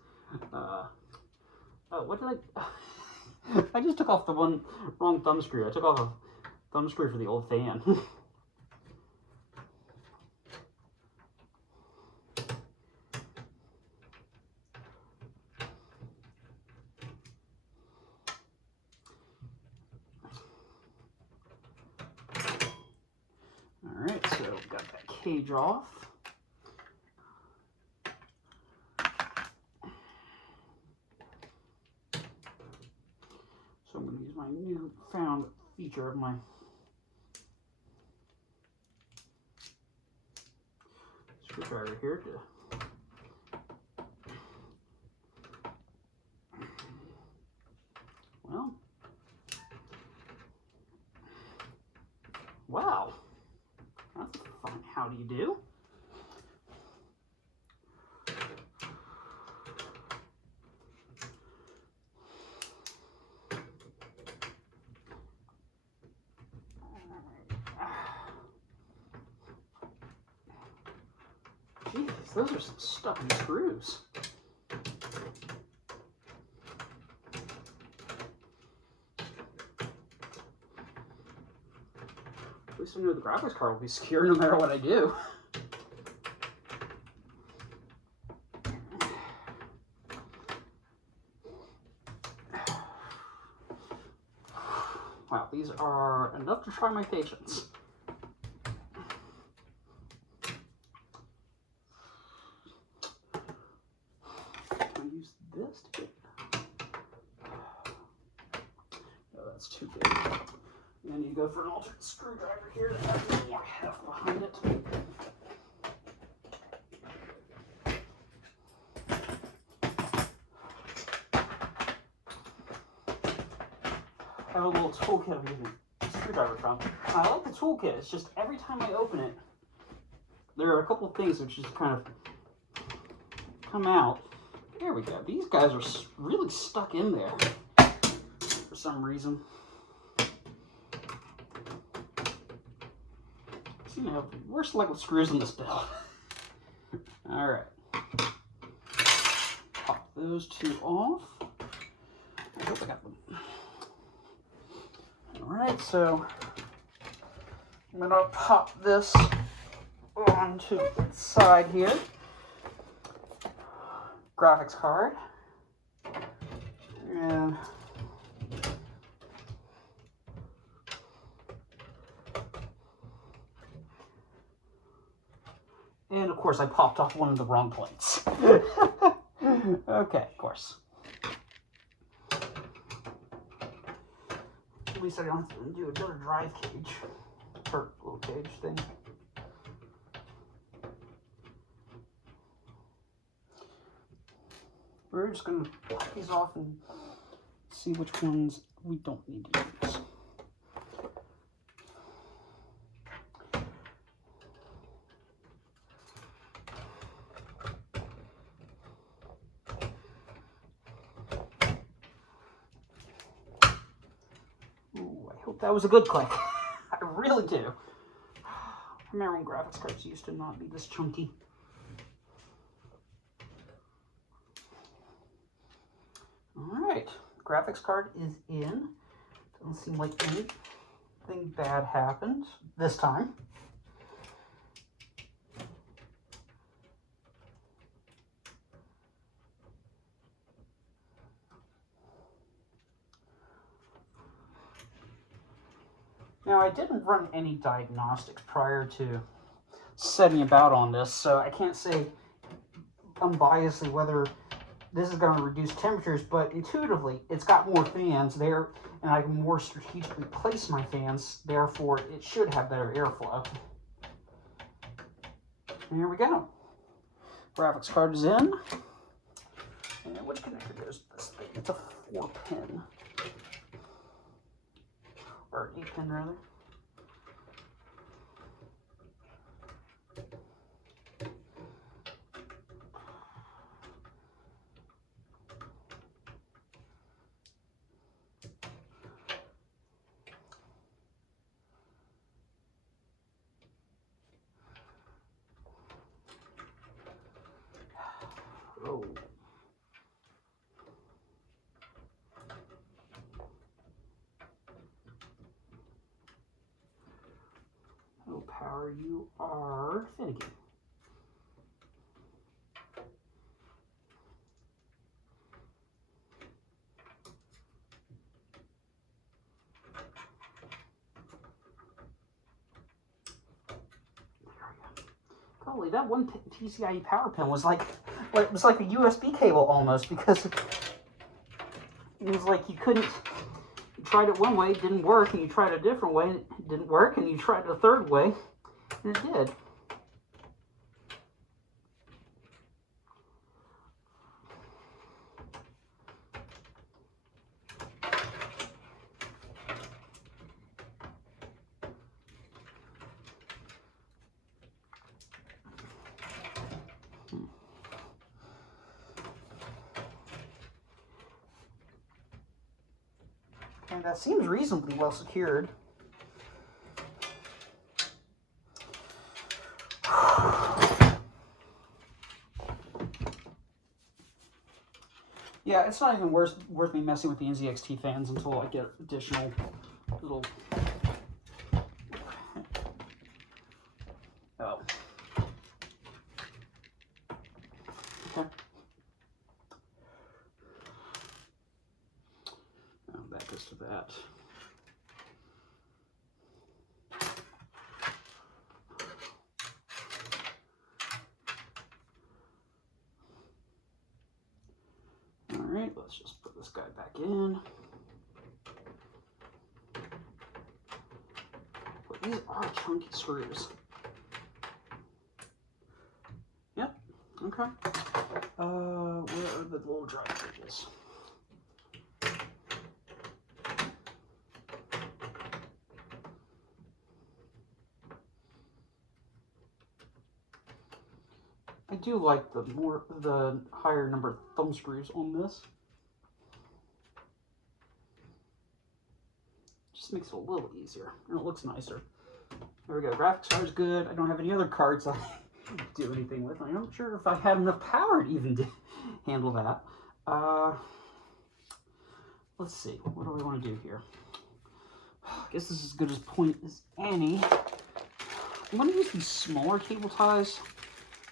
Oh, what did I... I just took off the wrong thumb screw. I took off a thumb screw for the old fan. Alright, so got that cage off. So I'm going to use my new found feature of my screwdriver here to wow, that's fun. How do you do? Jeez, those are some stuffy screws. At least I know the graphics card will be secure no matter what I do. Wow, these are enough to try my patience. I use this to get... No, that's too big. And you go for an alternate screwdriver here that has more heft behind it. I have a little toolkit I'm using a screwdriver from. I like the toolkit, it's just every time I open it, there are a couple of things which just kind of come out. There we go. These guys are really stuck in there for some reason. You know, worst luck with screws in this build. Alright. Pop those two off. I hope I got them. Alright, so I'm going to pop this onto the side here. Graphics card. And of course I popped off one of the wrong plates. Okay, of course. At least I don't have to do another drive cage, or little cage thing. We're just going to pop these off and see which ones we don't need to use. That was a good click. I really do. I remember when graphics cards used to not be this chunky. Alright, graphics card is in. Doesn't seem like anything bad happened this time. Now, I didn't run any diagnostics prior to setting about on this, so I can't say unbiasedly whether this is going to reduce temperatures, but intuitively, it's got more fans there, and I can more strategically place my fans, therefore, it should have better airflow. And here we go. Graphics card is in. And which connector goes to this thing? It's a 4-pin. Or 8-pin, rather. Oh. Oh, power, you are finicky. Golly, that one PCIe power pin was like it was like a USB cable almost, because it was like you couldn't. You tried it one way, it didn't work, and you tried it a different way, it didn't work, and you tried it a third way, and it did. And that seems reasonably well secured. Yeah, it's not even worth me messing with the NZXT fans until I get additional little... Oh. Okay. Oh, that goes to that. Alright, let's just put this guy back in. But these are chunky screws. Yep, okay. Where are the little drive cables? I do like the higher number of thumb screws on this. Just makes it a little easier, and it looks nicer. There we go. Graphics card's good. I don't have any other cards I do anything with. I'm not sure if I had enough power to even handle that. Let's see. What do we want to do here? I guess this is as good a point as any. I'm going to use these smaller cable ties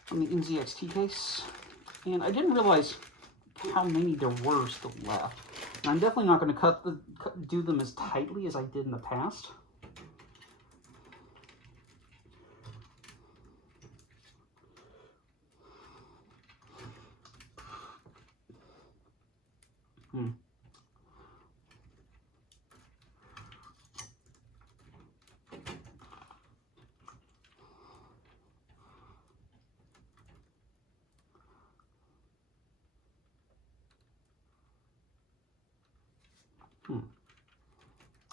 on the NZXT case, and I didn't realize how many there were still left. And I'm definitely not going to do them as tightly as I did in the past.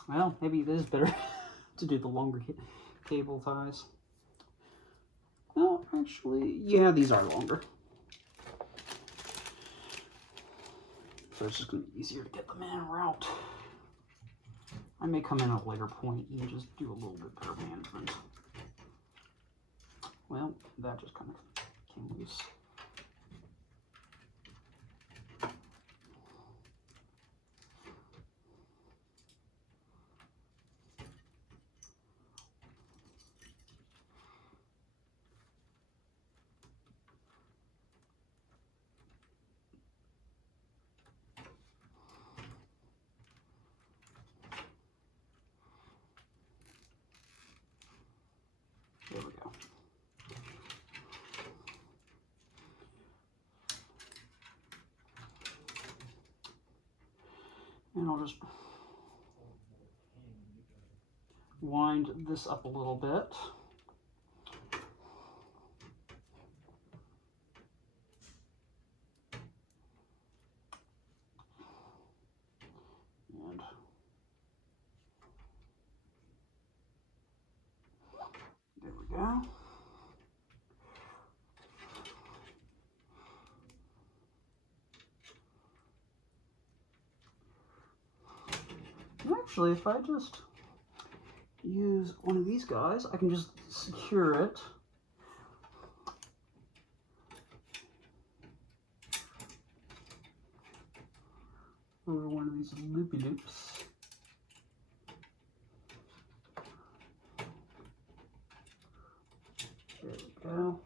Well, maybe it is better to do the longer cable ties. Well, actually, yeah, these are longer. So it's just going to be easier to get them in and out. I may come in at a later point and just do a little bit better management. Well, that just kind of came loose. There we go. And I'll just wind this up a little bit. And there we go. Actually, if I just use one of these guys, I can just secure it. Over one of these loopy loops. There we go.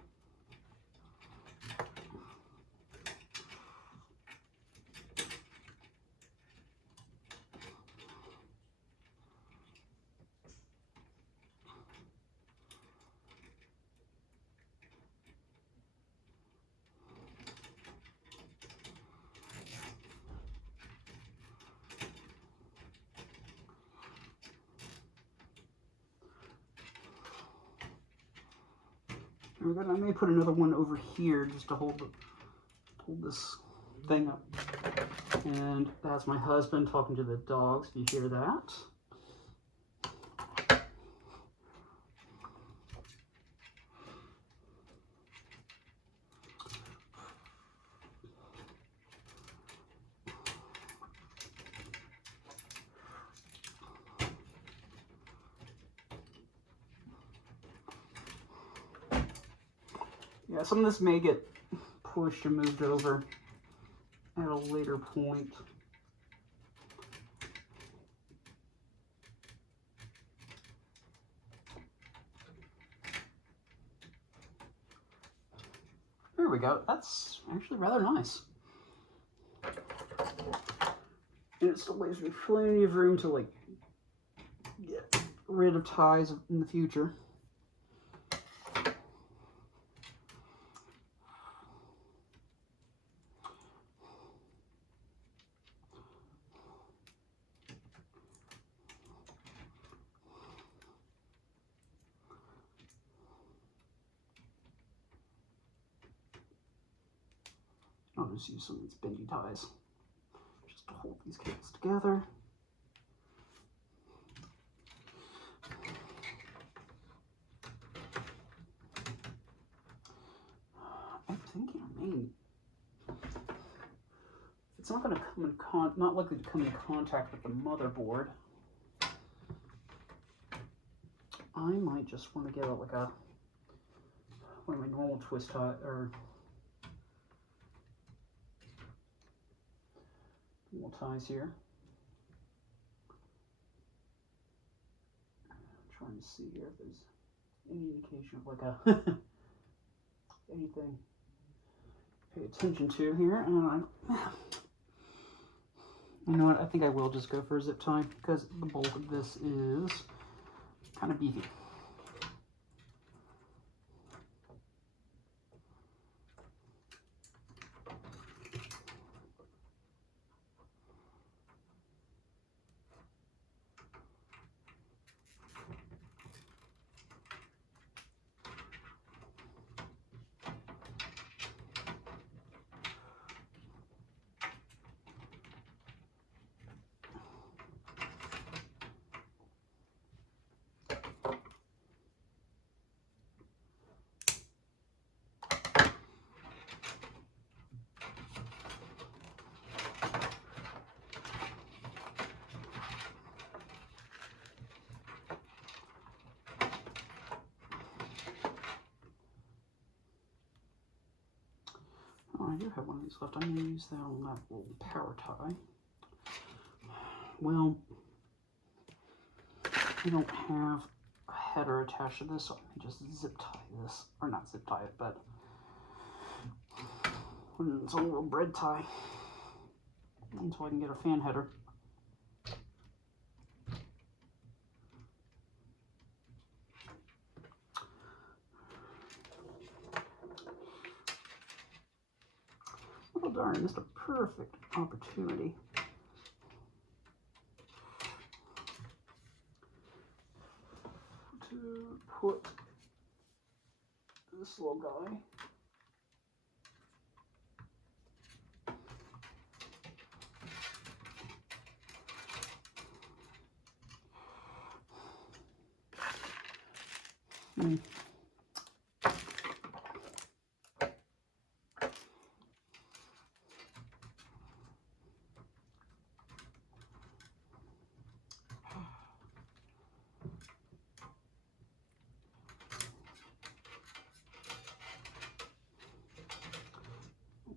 I may put another one over here just to hold this thing up. And that's my husband talking to the dogs. Do you hear that? Yeah, some of this may get pushed or moved over at a later point. There we go. That's actually rather nice. And it still leaves me plenty of room to, like, get rid of ties in the future. I'll just use some of these bendy ties just to hold these cables together. I'm thinking, I mean, it's not going to come in not likely to come in contact with the motherboard. I might just want to get like one of my normal twist tie or little ties here. I'm trying to see here if there's any indication of like a anything to pay attention to here. And you know what? I think I will just go for a zip tie because the bulk of this is kind of beefy. I do have one of these left. I'm going to use that on that little power tie. Well, I don't have a header attached to this, so let me just zip tie this. Or not zip tie it, but it's a little bread tie until I can get a fan header. Oh darn, missed a perfect opportunity. To put this little guy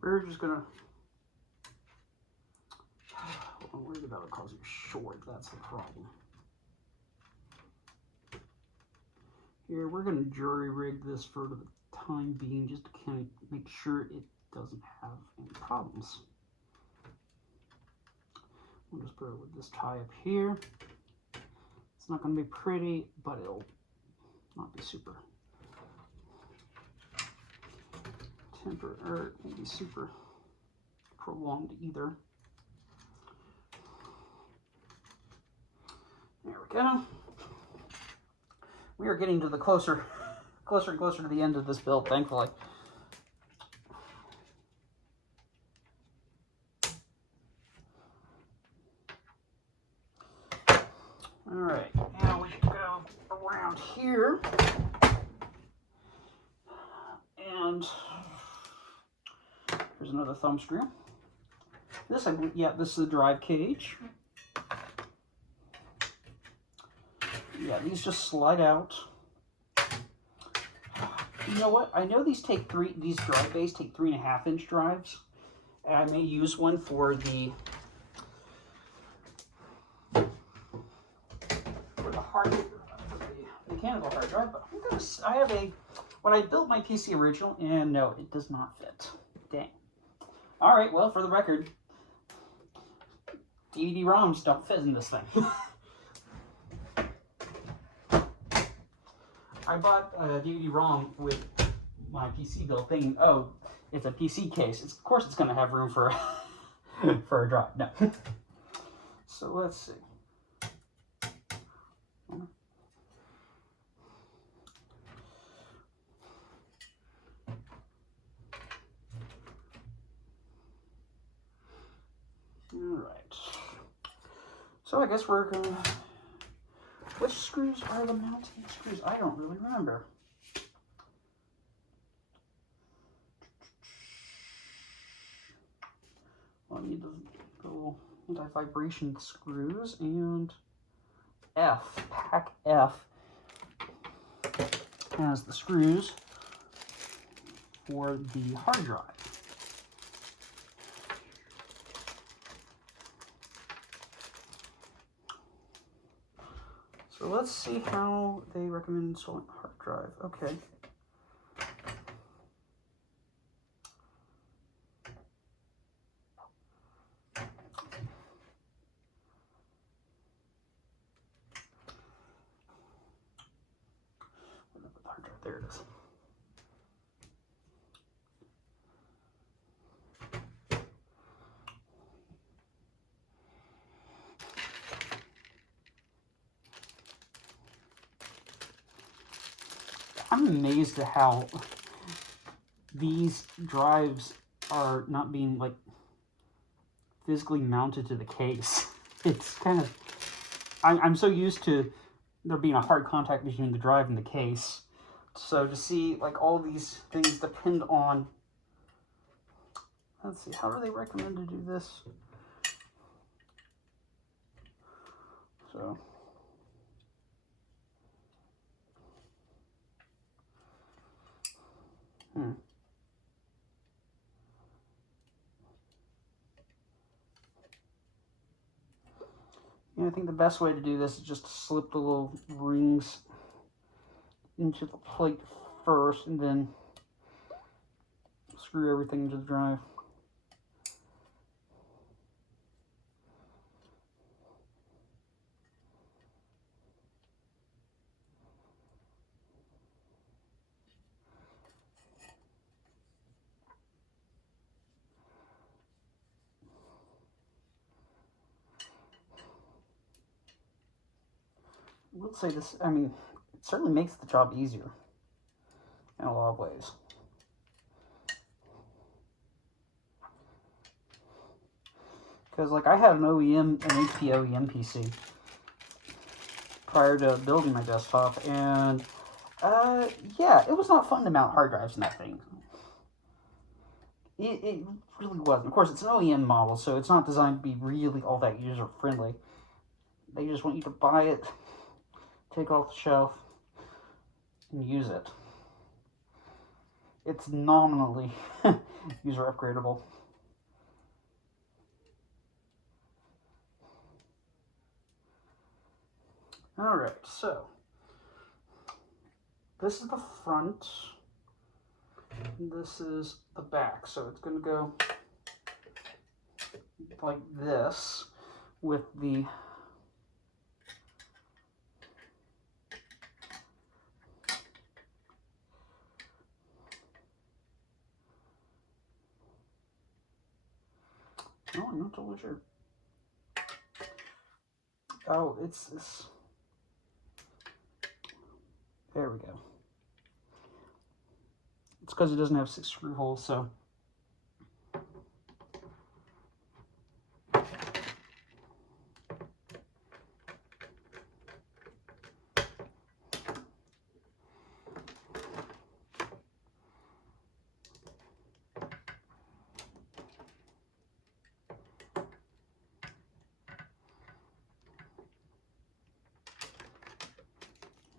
we're just gonna, I'm worried about it causing short, that's the problem. Here, we're gonna jury rig this for the time being, just to kind of make sure it doesn't have any problems. We'll just put it with this tie up here. It's not gonna be pretty, but it'll not be super tempered, or maybe super prolonged either. There we go. We are getting to the closer and closer to the end of this build, thankfully. All right, now we should go around here. And there's another thumb screw. This, yeah, this is the drive cage. Yeah, these just slide out. You know what? I know these take these drive bays take 3.5-inch drives. And I may use one for the mechanical hard drive, but I have a, when I built my PC original, and no, it does not fit. Dang. All right, well, for the record, DVD-ROMs don't fit in this thing. I bought a DVD-ROM with my PC build thinking, oh, it's a PC case. Of course it's going to have room for, for a drive. No. So let's see. Alright. So I guess we're going to... Which screws are the mounting screws? I don't really remember. Well, I need the little anti-vibration screws, and pack F has the screws for the hard drive. So let's see how they recommend installing a hard drive. Okay. There it is. I'm amazed at how these drives are not being like physically mounted to the case. It's kind of, I'm so used to there being a hard contact between the drive and the case. So to see like all these things depend on, let's see, how do they recommend to do this? So. And I think the best way to do this is just to slip the little rings into the plate first and then screw everything into the drive. I will say this, I mean, it certainly makes the job easier in a lot of ways. Because, like, I had an HP OEM PC prior to building my desktop, and, yeah, it was not fun to mount hard drives in that thing. It really wasn't. Of course, it's an OEM model, so it's not designed to be really all that user-friendly. They just want you to buy it, take it off the shelf, and use it. It's nominally user upgradable. Alright, so this is the front, and this is the back. So it's going to go like this with the oh, I'm not totally sure. Oh, it's there we go. It's because it doesn't have 6 screw holes, so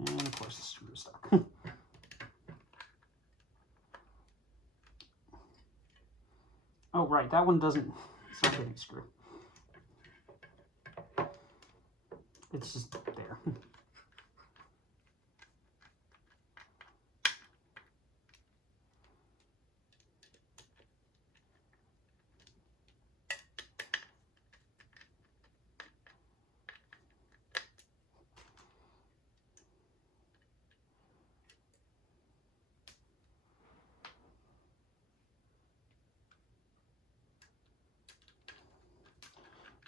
and of course the screw is stuck. Oh, right, that one doesn't, it's not getting screwed. It's just there.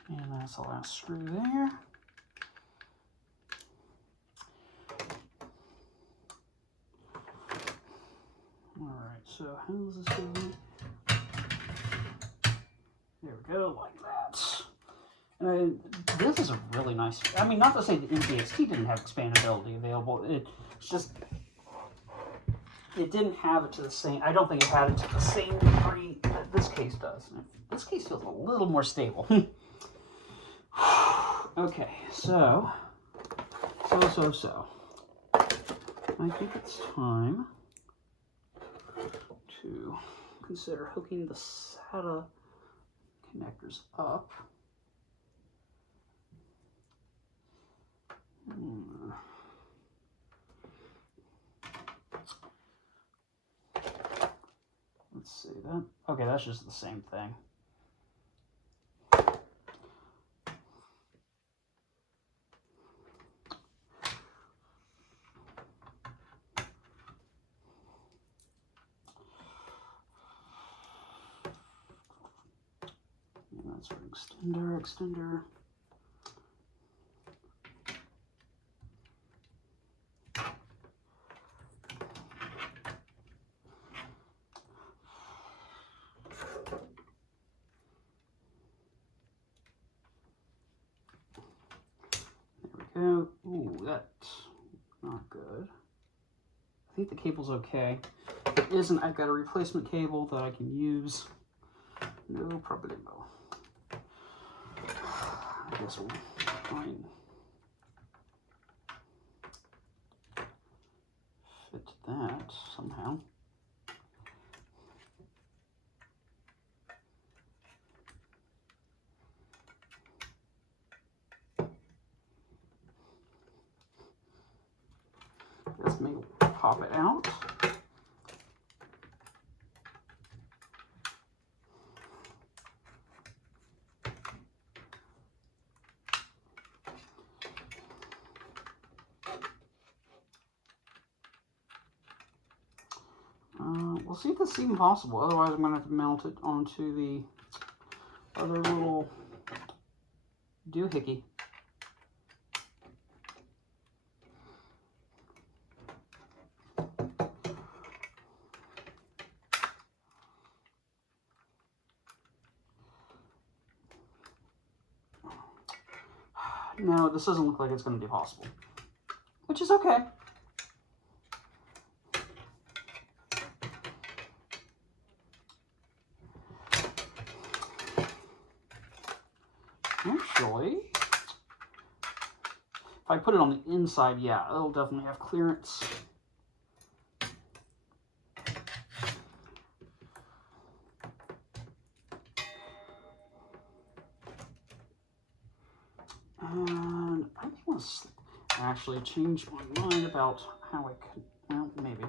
And that's the last screw there. Alright, so how's this going? There we go, like that. And this is a really nice, I mean, not to say that NZXT didn't have expandability available, it's just, it didn't have it to the same, I don't think it had it to the same degree that this case does. This case feels a little more stable. Okay, so. I think it's time to consider hooking the Sata connectors up. Let's see that. Okay, that's just the same thing. And that's our extender. Ooh, that's not good. I think the cable's okay. If it isn't, I've got a replacement cable that I can use. No problemo. I guess we'll try and fit that somehow. me pop it out. We'll see if this is even possible. Otherwise, I'm going to have to mount it onto the other little doohickey. No, this doesn't look like it's going to be possible, which is okay. Actually, if I put it on the inside, yeah, it'll definitely have clearance. And I want to actually change my mind about how I could, well, maybe.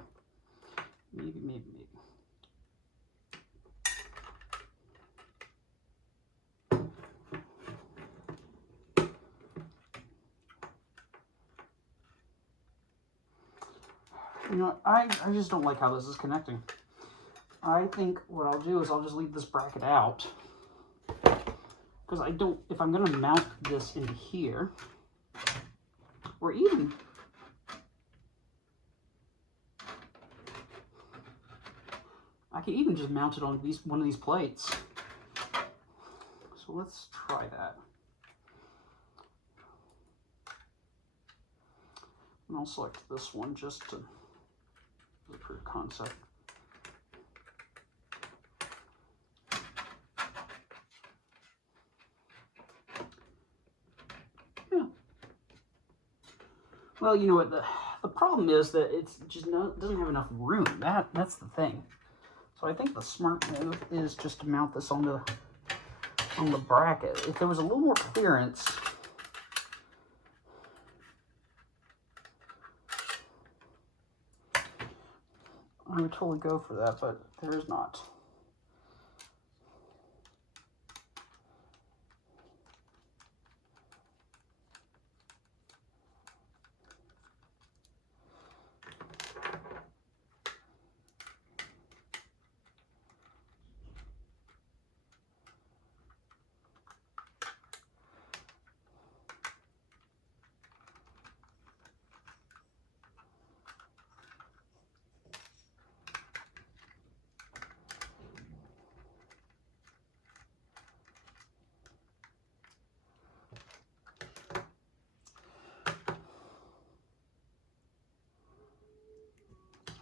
You know, I just don't like how this is connecting. I think what I'll do is I'll just leave this bracket out. Because I don't, if I'm going to mount this into here, or even, I can even just mount it on one of these plates. So let's try that. And I'll select this one just to, as a proof of concept. Well, you know what, the problem is that it's just doesn't have enough room. That's the thing. So I think the smart move is just to mount this on the bracket. If there was a little more clearance, I would totally go for that, but there is not.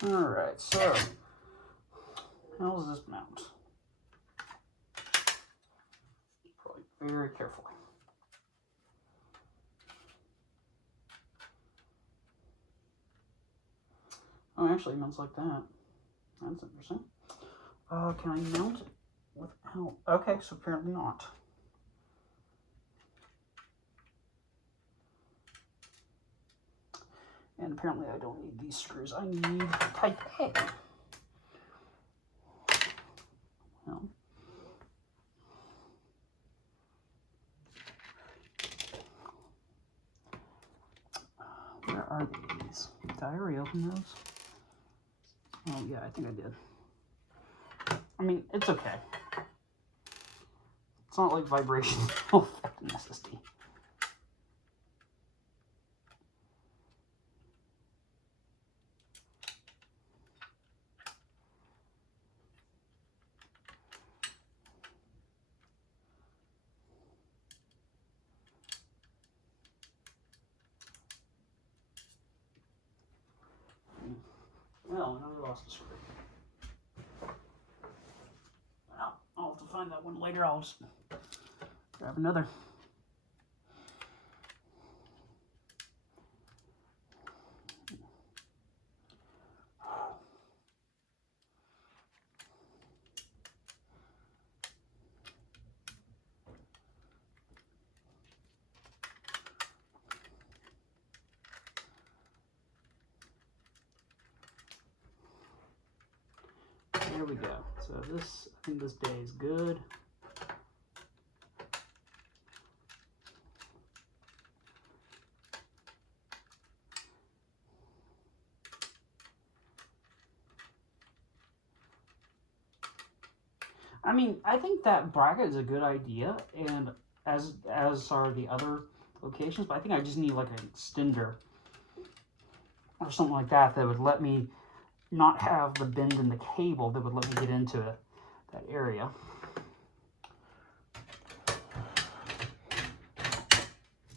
Alright, so how does this mount? Probably very carefully. Oh, actually it mounts like that. That's interesting. Can I mount it without? Okay, so apparently not. And apparently I don't need these screws. I need type A. Well, where are these? Did I already open those? Oh yeah, I think I did. I mean, it's okay. It's not like vibrations will affect an SSD. Well, now I lost a screw. Well, I'll have to find that one later. I'll just grab another. There we go. So this, I think this day is good. I mean, I think that bracket is a good idea, and as are the other locations, but I think I just need like an extender or something like that that would let me not have the bend in the cable that would let me get into that area.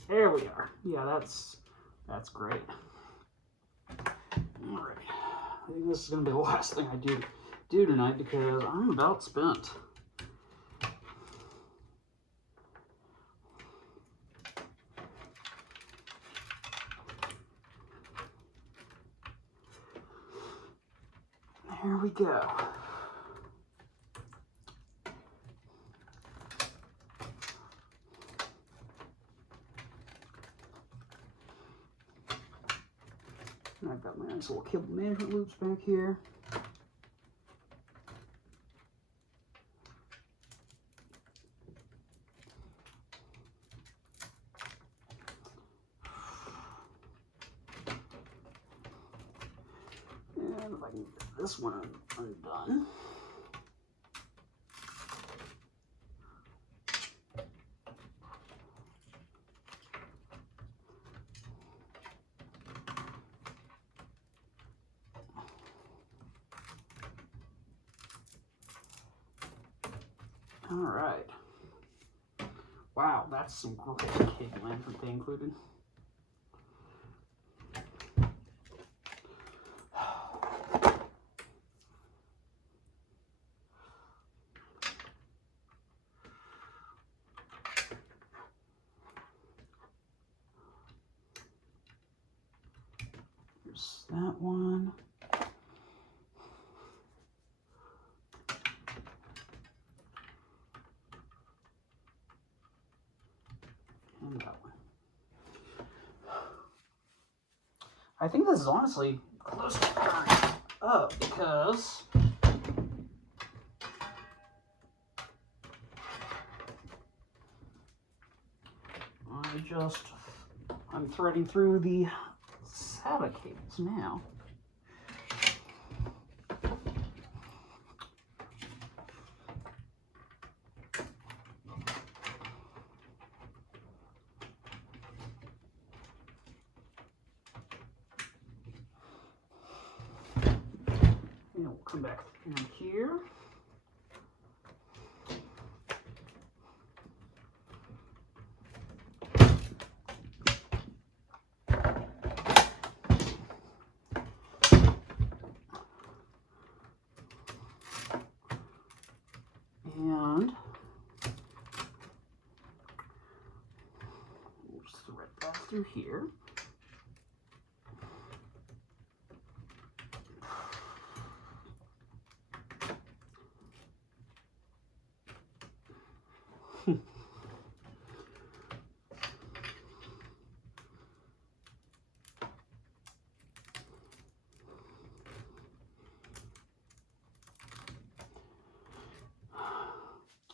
There we are. Yeah, that's great. All right. I think this is going to be the last thing I do tonight because I'm about spent. There we go. And I've got my nice little cable management loops back here. And if I can get this one undone. All right. Wow, that's some great cable management they included. Here's that one. And that one. I think this is honestly close to powering up because I'm threading through the Sata cables now. And we'll come back in here. And we'll just thread that through here.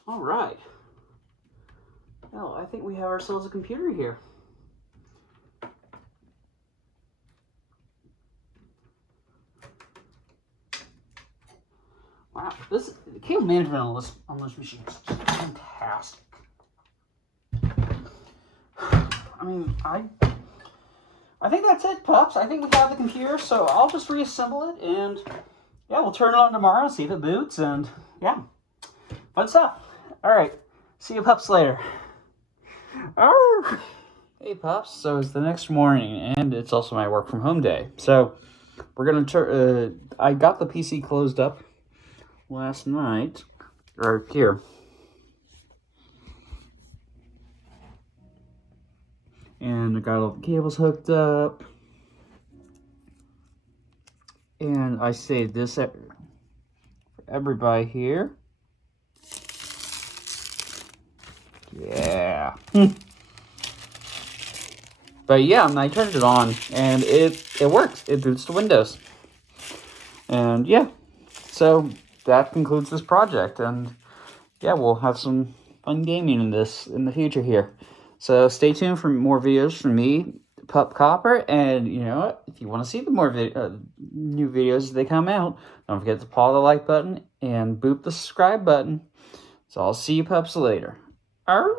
All right. Well, I think we have ourselves a computer here. Wow, the cable management on this machine is just fantastic. I mean, I think that's it, pups. I think we have the computer, so I'll just reassemble it, and yeah, we'll turn it on tomorrow, see if it boots, and yeah, fun stuff. All right, see you pups later. Arr! Hey pups, so it's the next morning, and it's also my work from home day. So we're gonna turn. I got the PC closed up last night, or here. And I got all the cables hooked up. And I saved this for everybody here. Yeah. But yeah, I turned it on and it works. It boots to Windows. And yeah. So that concludes this project, and yeah, we'll have some fun gaming in the future here. So stay tuned for more videos from me, Pup Copper, and you know what? If you want to see the more new videos as they come out, don't forget to paw the like button and boop the subscribe button. So I'll see you pups later. Arr!